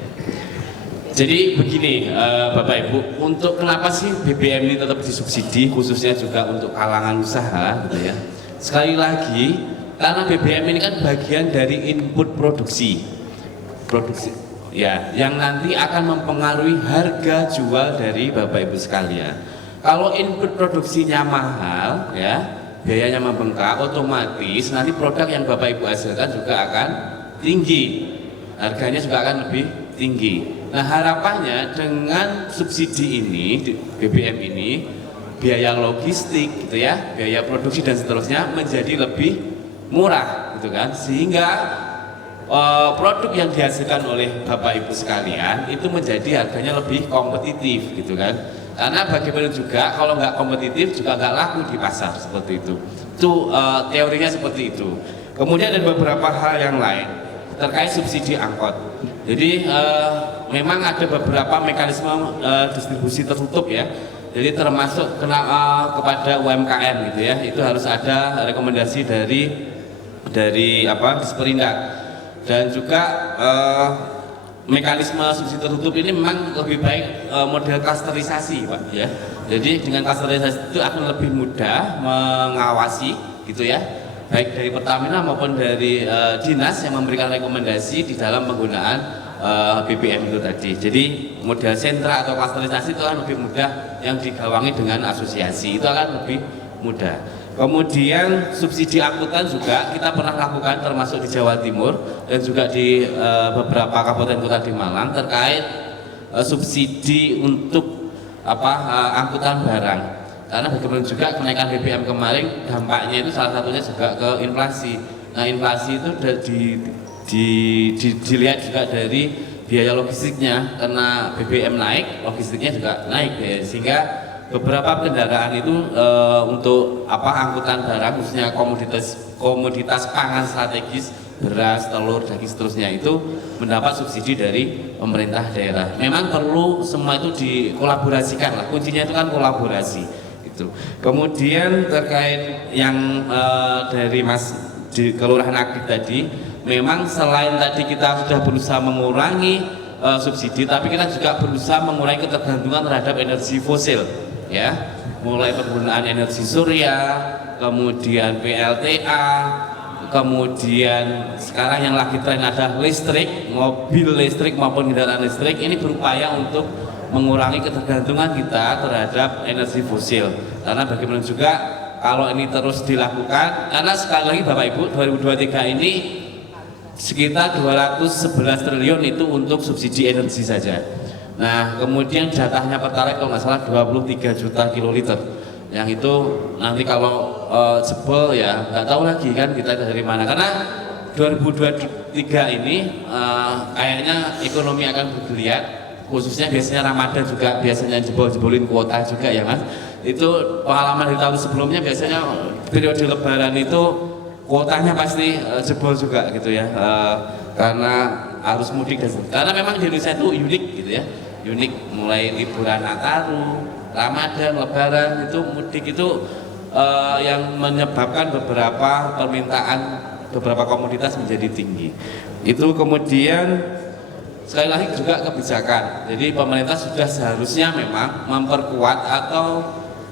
Jadi begini Bapak Ibu, untuk kenapa sih BBM ini tetap disubsidi khususnya juga untuk kalangan usaha gitu ya. Sekali lagi, karena BBM ini kan bagian dari input produksi ya, yang nanti akan mempengaruhi harga jual dari Bapak Ibu sekalian. Kalau input produksinya mahal ya, biayanya membengkak, otomatis nanti produk yang Bapak Ibu hasilkan juga akan tinggi, harganya juga akan lebih tinggi. Nah, harapannya dengan subsidi ini, BBM ini, biaya logistik gitu ya, biaya produksi dan seterusnya menjadi lebih murah gitu kan, sehingga produk yang dihasilkan oleh Bapak Ibu sekalian itu menjadi harganya lebih kompetitif gitu kan. Karena bagaimana juga kalau nggak kompetitif juga nggak laku di pasar seperti itu. Itu teorinya seperti itu. Kemudian ada beberapa hal yang lain terkait subsidi angkot. Jadi memang ada beberapa mekanisme distribusi tertutup ya. Jadi termasuk kepada UMKM gitu ya. Itu harus ada rekomendasi dari Disperindak. Dan juga mekanisme subsidi tertutup ini memang lebih baik model klasterisasi Pak ya. Jadi dengan klasterisasi itu akan lebih mudah mengawasi gitu ya, baik dari Pertamina maupun dari dinas yang memberikan rekomendasi di dalam penggunaan BBM itu tadi. Jadi model sentra atau klasterisasi itu akan lebih mudah, yang digawangi dengan asosiasi itu akan lebih mudah. Kemudian subsidi angkutan juga kita pernah lakukan termasuk di Jawa Timur dan juga di beberapa kabupaten kota di Malang terkait subsidi untuk angkutan barang. Karena bagaimana juga kenaikan BBM kemarin dampaknya itu salah satunya juga ke inflasi. Nah, inflasi itu dilihat juga dari biaya logistiknya, karena BBM naik, logistiknya juga naik ya, sehingga beberapa kendaraan itu untuk angkutan barang khususnya komoditas pangan strategis, beras, telur, daging seterusnya itu mendapat subsidi dari pemerintah daerah. Memang perlu semua itu dikolaborasikan lah, kuncinya itu kan kolaborasi gitu. Kemudian terkait yang dari Mas di Kelurahan Aktif tadi, memang selain tadi kita sudah berusaha mengurangi subsidi, tapi kita juga berusaha mengurangi ketergantungan terhadap energi fosil ya, mulai penggunaan energi surya, kemudian PLTA, kemudian sekarang yang lagi tren ada listrik, mobil listrik maupun kendaraan listrik. Ini berupaya untuk mengurangi ketergantungan kita terhadap energi fosil, karena bagaimana juga kalau ini terus dilakukan, karena sekali lagi Bapak Ibu, 2023 ini sekitar 211 triliun itu untuk subsidi energi saja. Nah, kemudian jatahnya Pertalite kalau nggak salah 23 juta kiloliter. Yang itu nanti kalau jebol ya nggak tahu lagi kan kita dari mana. Karena 2023 ini kayaknya ekonomi akan bergeliat, khususnya biasanya Ramadan juga biasanya jebol-jebolin kuota juga ya Mas. Itu pengalaman di tahun sebelumnya biasanya periode Lebaran itu kuotanya pasti jebol juga gitu ya, karena harus mudik dan karena memang di Indonesia itu unik gitu ya, unik mulai liburan Nataru, Ramadan, Lebaran itu mudik itu yang menyebabkan beberapa permintaan beberapa komoditas menjadi tinggi. Itu kemudian sekali lagi juga kebijakan. Jadi pemerintah sudah seharusnya memang memperkuat atau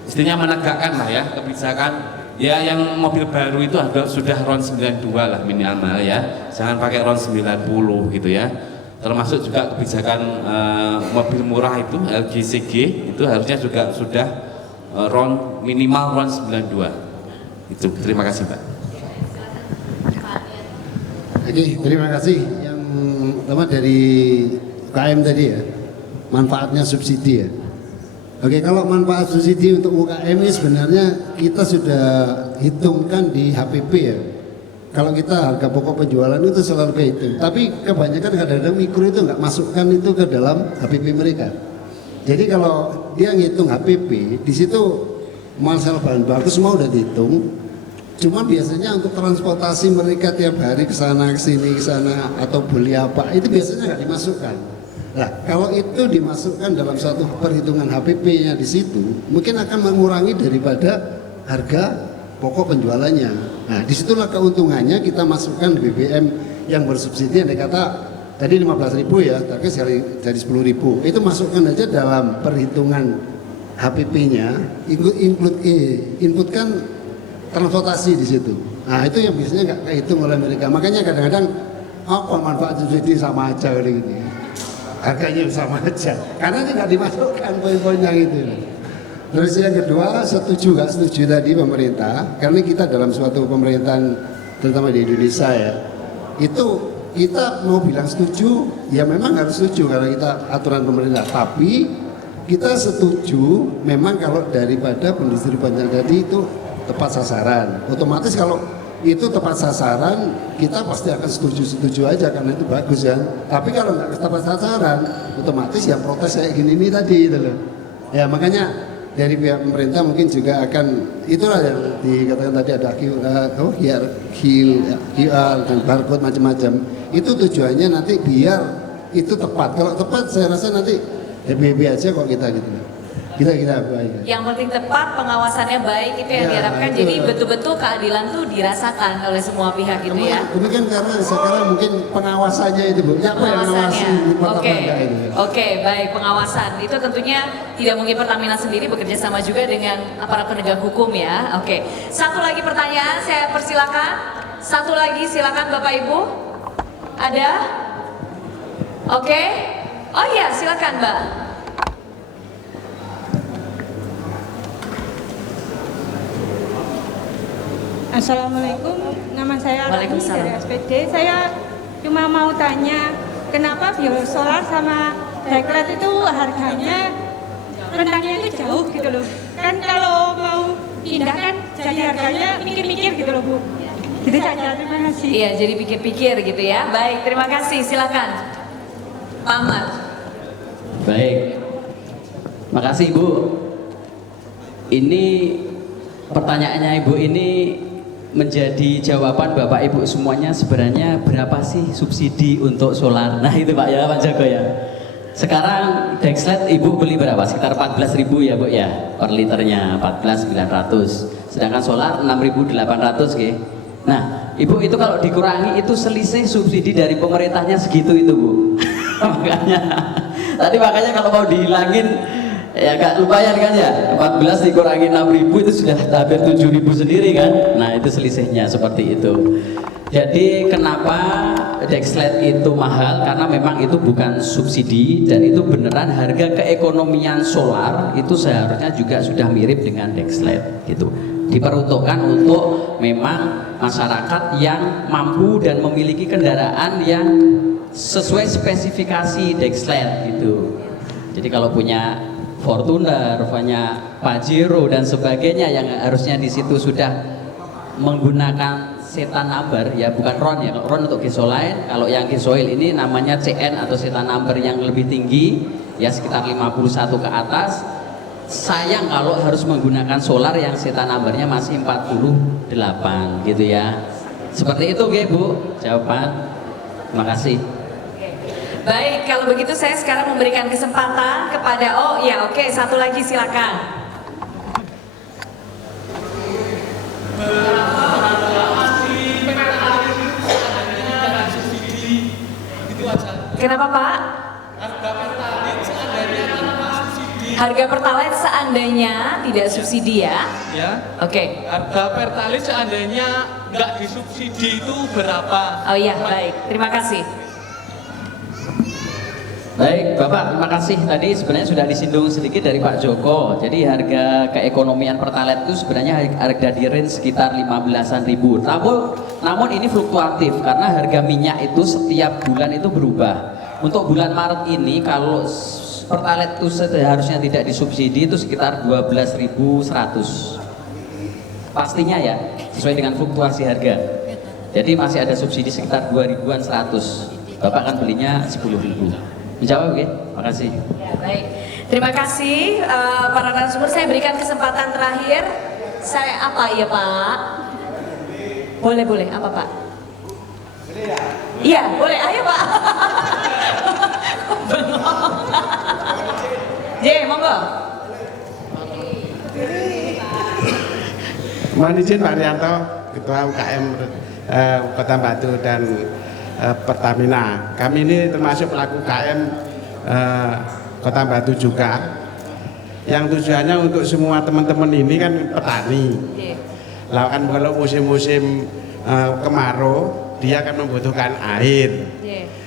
istilahnya menegakkan lah ya kebijakan ya, yang mobil baru itu sudah RON 92 lah minimal ya, jangan pakai RON 90 gitu ya. Termasuk juga kebijakan mobil murah itu LGCG itu harusnya juga sudah RON minimal RON 92 itu. Terima kasih Pak. Oke, terima kasih. Yang pertama dari UKM tadi ya, manfaatnya subsidi ya. Oke, kalau manfaat subsidi untuk UKM ini sebenarnya kita sudah hitungkan di HPP ya. Kalau kita harga pokok penjualan itu selalu kehitung, tapi kebanyakan kadang-kadang mikro itu nggak masukkan itu ke dalam HPP mereka. Jadi kalau dia ngitung HPP, di situ masalah bahan baku semua udah dihitung. Cuma biasanya untuk transportasi mereka tiap hari ke sana ke sini ke sana atau beli apa itu biasanya nggak dimasukkan. Nah, kalau itu dimasukkan dalam satu perhitungan HPP-nya di situ, mungkin akan mengurangi daripada harga pokok penjualannya. Nah, disitulah keuntungannya kita masukkan BBM yang bersubsidi, yang kata tadi 15.000 ya, tapi dari 10.000. Itu masukkan aja dalam perhitungan HPP-nya, inputkan transportasi di situ. Nah, itu yang biasanya nggak kehitung oleh mereka. Makanya kadang-kadang apa manfaat subsidi sama aja kayak gini. Harganya sama aja, karena ini nggak dimasukkan poin-poinnya gitu. Terus yang kedua, setuju nggak setuju tadi pemerintah, karena kita dalam suatu pemerintahan terutama di Indonesia ya, itu kita mau bilang setuju, ya memang harus setuju karena kita aturan pemerintah. Tapi kita setuju memang kalau daripada pendistribusian tadi itu tepat sasaran. Otomatis kalau itu tepat sasaran, kita pasti akan setuju aja karena itu bagus kan. Tapi kalau nggak tepat sasaran, otomatis ya protes kayak gini nih tadi gitu loh. Ya makanya dari pihak pemerintah mungkin juga akan, itulah yang dikatakan tadi ada QR dan barcode macam-macam. Itu tujuannya nanti biar itu tepat. Kalau tepat saya rasa nanti happy aja kok kita gitu. Kita baik. Yang penting tepat, pengawasannya baik, itu yang diharapkan. Jadi betul-betul keadilan tuh dirasakan oleh semua pihak gitu ya. Demikian karena sekarang mungkin pengawasannya itu Bu. Siapa yang mengawasi? Oke, baik, pengawasan. Itu tentunya tidak mungkin Pertamina sendiri, bekerja sama juga dengan aparat penegak hukum ya. Oke. Satu lagi pertanyaan, saya persilakan. Satu lagi silakan Bapak Ibu. Ada? Oke. Oh iya, silakan Mbak. Assalamualaikum, nama saya Rani Waalaikumsalam. dari SPD. Saya cuma mau tanya, kenapa biosolar sama dekret itu harganya rentangnya itu jauh gitu loh. Kan kalau mau pindah kan jadi harganya mikir-mikir gitu loh Bu. Gitu saja, terima kasih. Iya, jadi pikir-pikir gitu ya. Baik, terima kasih. Silakan, Pak Ahmad. Baik, makasih Ibu. Ini pertanyaannya Ibu ini menjadi jawaban Bapak Ibu semuanya. Sebenarnya berapa sih subsidi untuk solar? Nah itu Pak ya, Pak Jago ya. Sekarang Dexlet Ibu beli berapa? Sekitar 14.000 ya Bu ya, per liternya 14.900. Sedangkan solar 6.800 ke. Nah Ibu itu kalau dikurangi itu selisih subsidi dari pemerintahnya segitu itu Bu. makanya kalau mau dihilangin ya gak lumayan kan ya, 14 dikurangi 6.000 itu sudah hampir 7.000 sendiri kan. Nah itu selisihnya seperti itu. Jadi kenapa Dexlet itu mahal? Karena memang itu bukan subsidi dan itu beneran harga keekonomian solar itu seharusnya juga sudah mirip dengan Dexlet gitu. Diperuntukkan untuk memang masyarakat yang mampu dan memiliki kendaraan yang sesuai spesifikasi Dexlet gitu. Jadi kalau punya Fortuner, banyak Pajero dan sebagainya yang harusnya di situ sudah menggunakan setan number ya, bukan RON ya. RON untuk gasoline, kalau yang gasoil ini namanya CN atau setan number yang lebih tinggi ya, sekitar 51 ke atas. Sayang kalau harus menggunakan solar yang setan numbernya masih 48 gitu ya. Seperti itu Bu jawaban. Terima kasih. Baik, kalau begitu saya sekarang memberikan kesempatan kepada, satu lagi silakan. Kenapa Pak? Harga Pertalite seandainya tidak subsidi ya? Ya. Oke. Harga Pertalite seandainya nggak disubsidi itu berapa? Oh iya, baik. Terima kasih. Baik Bapak, terima kasih. Tadi sebenarnya sudah disinggung sedikit dari Pak Joko. Jadi harga keekonomian Pertalite itu sebenarnya harga di range sekitar 15-an ribu. Namun ini fluktuatif karena harga minyak itu setiap bulan itu berubah. Untuk bulan Maret ini kalau Pertalite itu seharusnya tidak disubsidi itu sekitar 12.100. Pastinya ya, sesuai dengan fluktuasi harga. Jadi masih ada subsidi sekitar 2.100. Bapak kan belinya 10.000. Menjawab ya? Terima kasih. Ya, baik. Terima kasih para narasumber. Saya berikan kesempatan terakhir. Saya apa ya Pak? Boleh. Apa Pak? Iya, boleh. Ayo Pak. Monggo. Mohon izin Pak Rianto, Ketua UKM Kota Batu dan Pertamina. Kami ini termasuk pelaku UKM Kota Batu juga. Yang tujuannya untuk semua teman-teman ini kan petani. Lah kan kalau musim-musim kemarau dia akan membutuhkan air.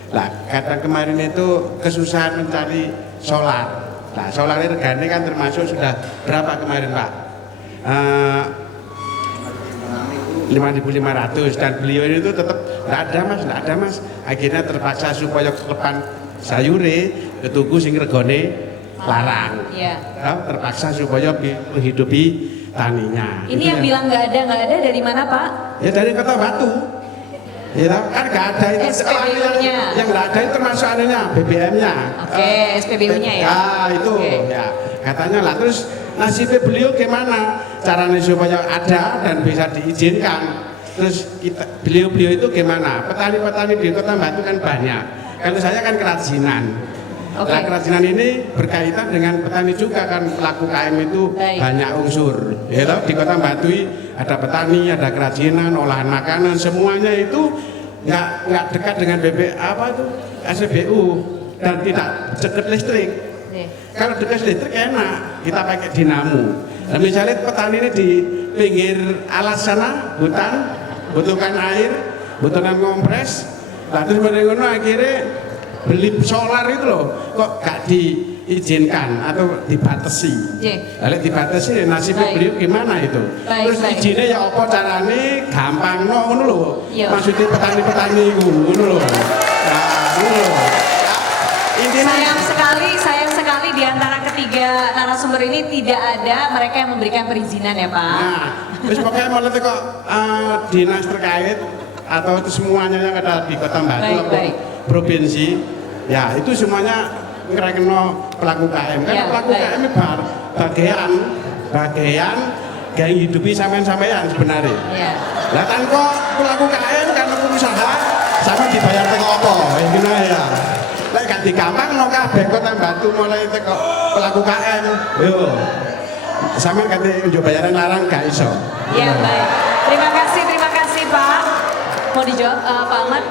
Lah kadang kemarin itu kesusahan mencari solar. Nah solar regane kan termasuk sudah berapa kemarin Pak? 5.500 dan beliau itu tetap nggak ada mas. Akhirnya terpaksa supaya kelepan sayure ketuku sing regone larang. Terpaksa supaya menghidupi taninya. Ini yang bilang nggak ada dari mana Pak? Ya dari Kota Batu. Ya kan nggak ada itu. SPBU-nya. Yang nggak ada itu termasuk adanya BBM-nya. Oke, SPBU-nya ya. Itu ya katanya lah. Terus nasibnya beliau gimana? Caranya supaya ada dan bisa diizinkan. Terus beliau itu gimana? Petani-petani di Kota Batu kan banyak. Kalau saya kan kerajinan. Nah, kerajinan ini berkaitan dengan petani juga kan, pelaku KM itu banyak unsur. Ya toh, di Kota Batu ada petani, ada kerajinan, olahan makanan, semuanya itu nggak dekat dengan SPBU dan tidak dekat listrik. Kalau dekat listrik enak, kita pakai dinamo. Nah, misalnya petani ini di pinggir alas sana, hutan, butuhkan air, butuhkan kompres, lalu mereka akhirnya beli solar itu loh, kok gak diizinkan atau dibatasi. Lalu dibatasi nasibnya beliau gimana itu? Terus izinnya ya apa carane gampang ngono lho. Maksudnya petani-petani ngono lho. Sayang sekali di antara ketiga narasumber ini tidak ada mereka yang memberikan perizinan ya Pak. Nah, terus pokoknya mau lihat kok dinas terkait atau itu semuanya yang ada di Kota Batu provinsi, ya itu semuanya ngerekeno pelaku KM. Karena pelaku KM ini bagian gaya hidupi sampean sebenarnya. Lah kan kok pelaku KM karena pengusaha sama dibayar teko apa? Gimana ya? Lek gak digampang no kabeh Kota Batu mulai teko pelaku KM. Yo. Sampeyan ganti unjuk bayaran larang gak iso. Iya baik. Terima kasih Pak. Mau dijawab Pak Ahmad?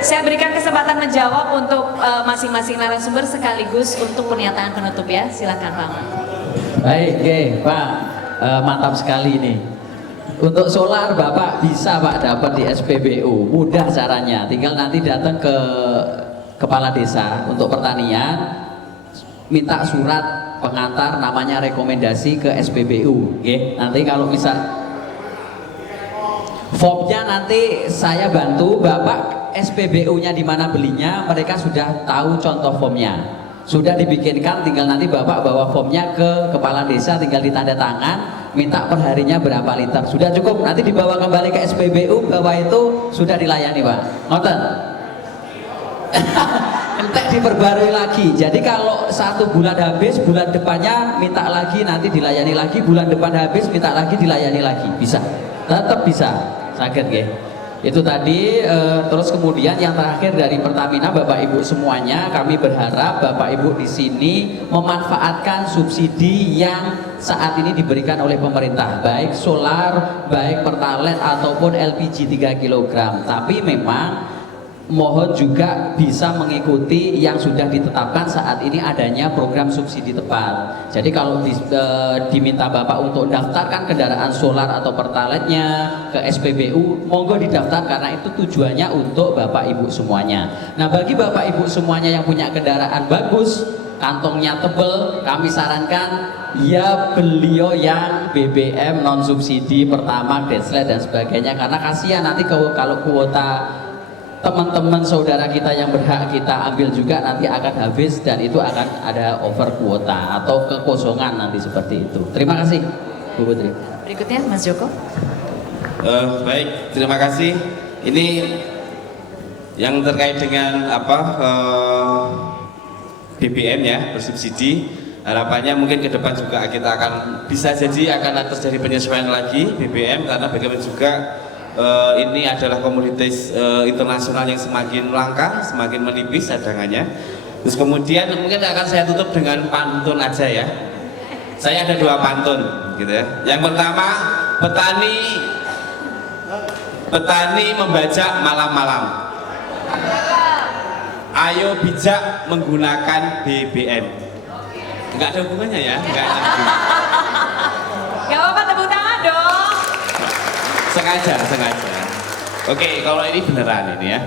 Saya berikan kesempatan menjawab untuk masing-masing narasumber sekaligus untuk pernyataan penutup ya. Silakan Pak Ahmad. Baik, Pak. Mantap sekali ini. Untuk solar Bapak bisa Pak dapat di SPBU. Mudah caranya. Tinggal nanti datang ke Kepala Desa untuk pertanian, minta surat pengantar namanya rekomendasi ke SPBU. Nanti kalau misal formnya nanti saya bantu Bapak SPBU-nya di mana belinya, mereka sudah tahu contoh formnya. sudah dibikinkan, tinggal nanti Bapak bawa formnya ke kepala desa, tinggal ditanda tangan, minta perharinya berapa liter. Sudah cukup, nanti dibawa kembali ke SPBU, bahwa itu sudah dilayani Pak. Ngoten? Entek diperbarui lagi. Jadi kalau 1 bulan habis, bulan depannya minta lagi, nanti dilayani lagi, bulan depan habis minta lagi, dilayani lagi. Bisa, tetap bisa. Sakit ya. Itu tadi. Terus kemudian yang terakhir dari Pertamina, Bapak Ibu semuanya, kami berharap Bapak Ibu di sini memanfaatkan subsidi yang saat ini diberikan oleh pemerintah, baik solar, baik pertalite ataupun LPG 3 kg. Tapi memang mohon juga bisa mengikuti yang sudah ditetapkan saat ini adanya program subsidi tepat. Jadi kalau diminta Bapak untuk daftarkan kendaraan solar atau pertalite-nya ke SPBU, monggo didaftar karena itu tujuannya untuk Bapak Ibu semuanya. Nah, bagi Bapak Ibu semuanya yang punya kendaraan bagus, kantongnya tebel, kami sarankan ya beliau yang BBM non subsidi, pertama, Deslet dan sebagainya, karena kasihan nanti kalau kuota teman-teman saudara kita yang berhak kita ambil juga nanti akan habis dan itu akan ada over kuota atau kekosongan nanti seperti itu. Terima kasih Bu Putri. Berikutnya Mas Joko. Baik, terima kasih. Ini yang terkait dengan BBM ya, bersubsidi. Harapannya mungkin ke depan juga kita akan bisa jadi akan terjadi penyesuaian lagi BBM, karena bagaimana juga ini adalah komoditas internasional yang semakin langka, semakin menipis cadangannya. Terus kemudian mungkin akan saya tutup dengan pantun aja ya. Saya ada 2 pantun gitu ya. Yang pertama, petani membajak malam-malam. Ayo bijak menggunakan BBM. Enggak ada hubungannya ya, enggak ada. Gak apa-apa, tepuk tangan dong. Sengaja. Oke, kalau ini beneran ini ya.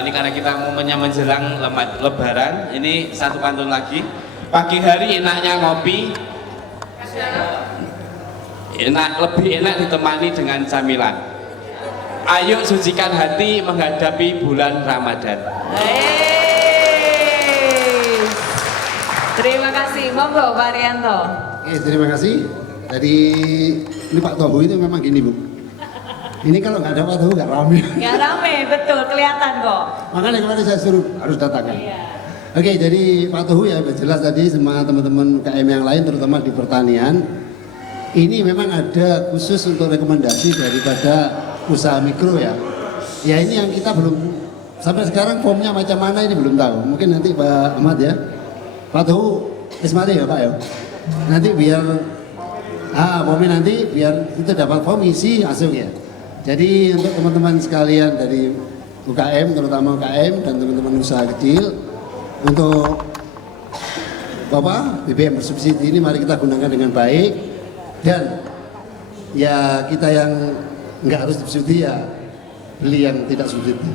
Ini karena kita momennya menjelang Lebaran. Ini 1 pantun lagi. Pagi hari enaknya ngopi, lebih enak ditemani dengan camilan. Ayo sucikan hati menghadapi bulan Ramadan. Terima kasih, monggo Pak Rianto. Oke, terima kasih. Dari ini Pak Tohu itu memang gini Bu. Ini kalau nggak ada Pak Tohu nggak rame. Nggak rame, betul, kelihatan kok. Makanya kemarin saya suruh harus datang kan. Oke, jadi Pak Tohu ya udah jelas tadi sama teman-teman UKM yang lain, terutama di pertanian. Ini memang ada khusus untuk rekomendasi daripada usaha mikro ya. Ya ini yang kita belum sampai sekarang formnya macam mana ini belum tahu. Mungkin nanti Pak Ahmad ya. Pak Tohu Ismati ya Pak ya. Nanti biar formnya nanti biar itu dapat form isi langsung ya. Jadi untuk teman-teman sekalian dari UKM, terutama UKM dan teman-teman usaha kecil, untuk BBM bersubsidi ini mari kita gunakan dengan baik, dan ya kita yang nggak harus subsidi ya beli yang tidak subsidi.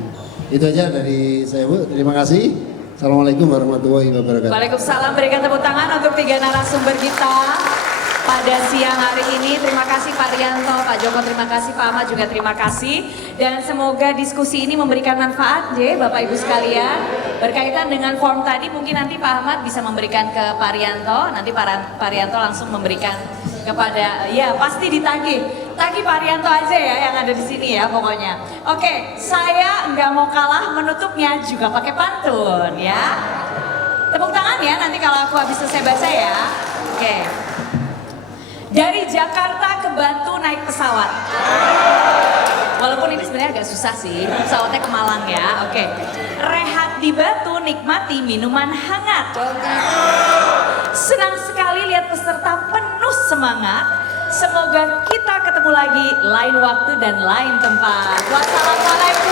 Itu aja dari saya Bu, terima kasih. Assalamualaikum warahmatullahi wabarakatuh. Waalaikumsalam. Berikan tepuk tangan untuk 3 narasumber kita pada siang hari ini. Terima kasih Pak Rianto, Pak Joko, terima kasih Pak Ahmad juga terima kasih. Dan semoga diskusi ini memberikan manfaat Bapak Ibu sekalian. Berkaitan dengan form tadi mungkin nanti Pak Ahmad bisa memberikan ke Pak Rianto, nanti Pak Rianto langsung memberikan kepada, ya pasti ditagih. Tagih Pak Rianto aja ya yang ada di sini ya pokoknya. Oke, saya nggak mau kalah menutupnya juga pakai pantun ya. Tepuk tangan ya nanti kalau aku habis selesai baca ya. Oke. Dari Jakarta ke Batu naik pesawat. Walaupun ini sebenarnya agak susah sih, pesawatnya ke Malang ya. Oke. Rehat di Batu, nikmati minuman hangat. Senang sekali lihat peserta penuh semangat. Semoga kita ketemu lagi lain waktu dan lain tempat. Wassalamualaikum.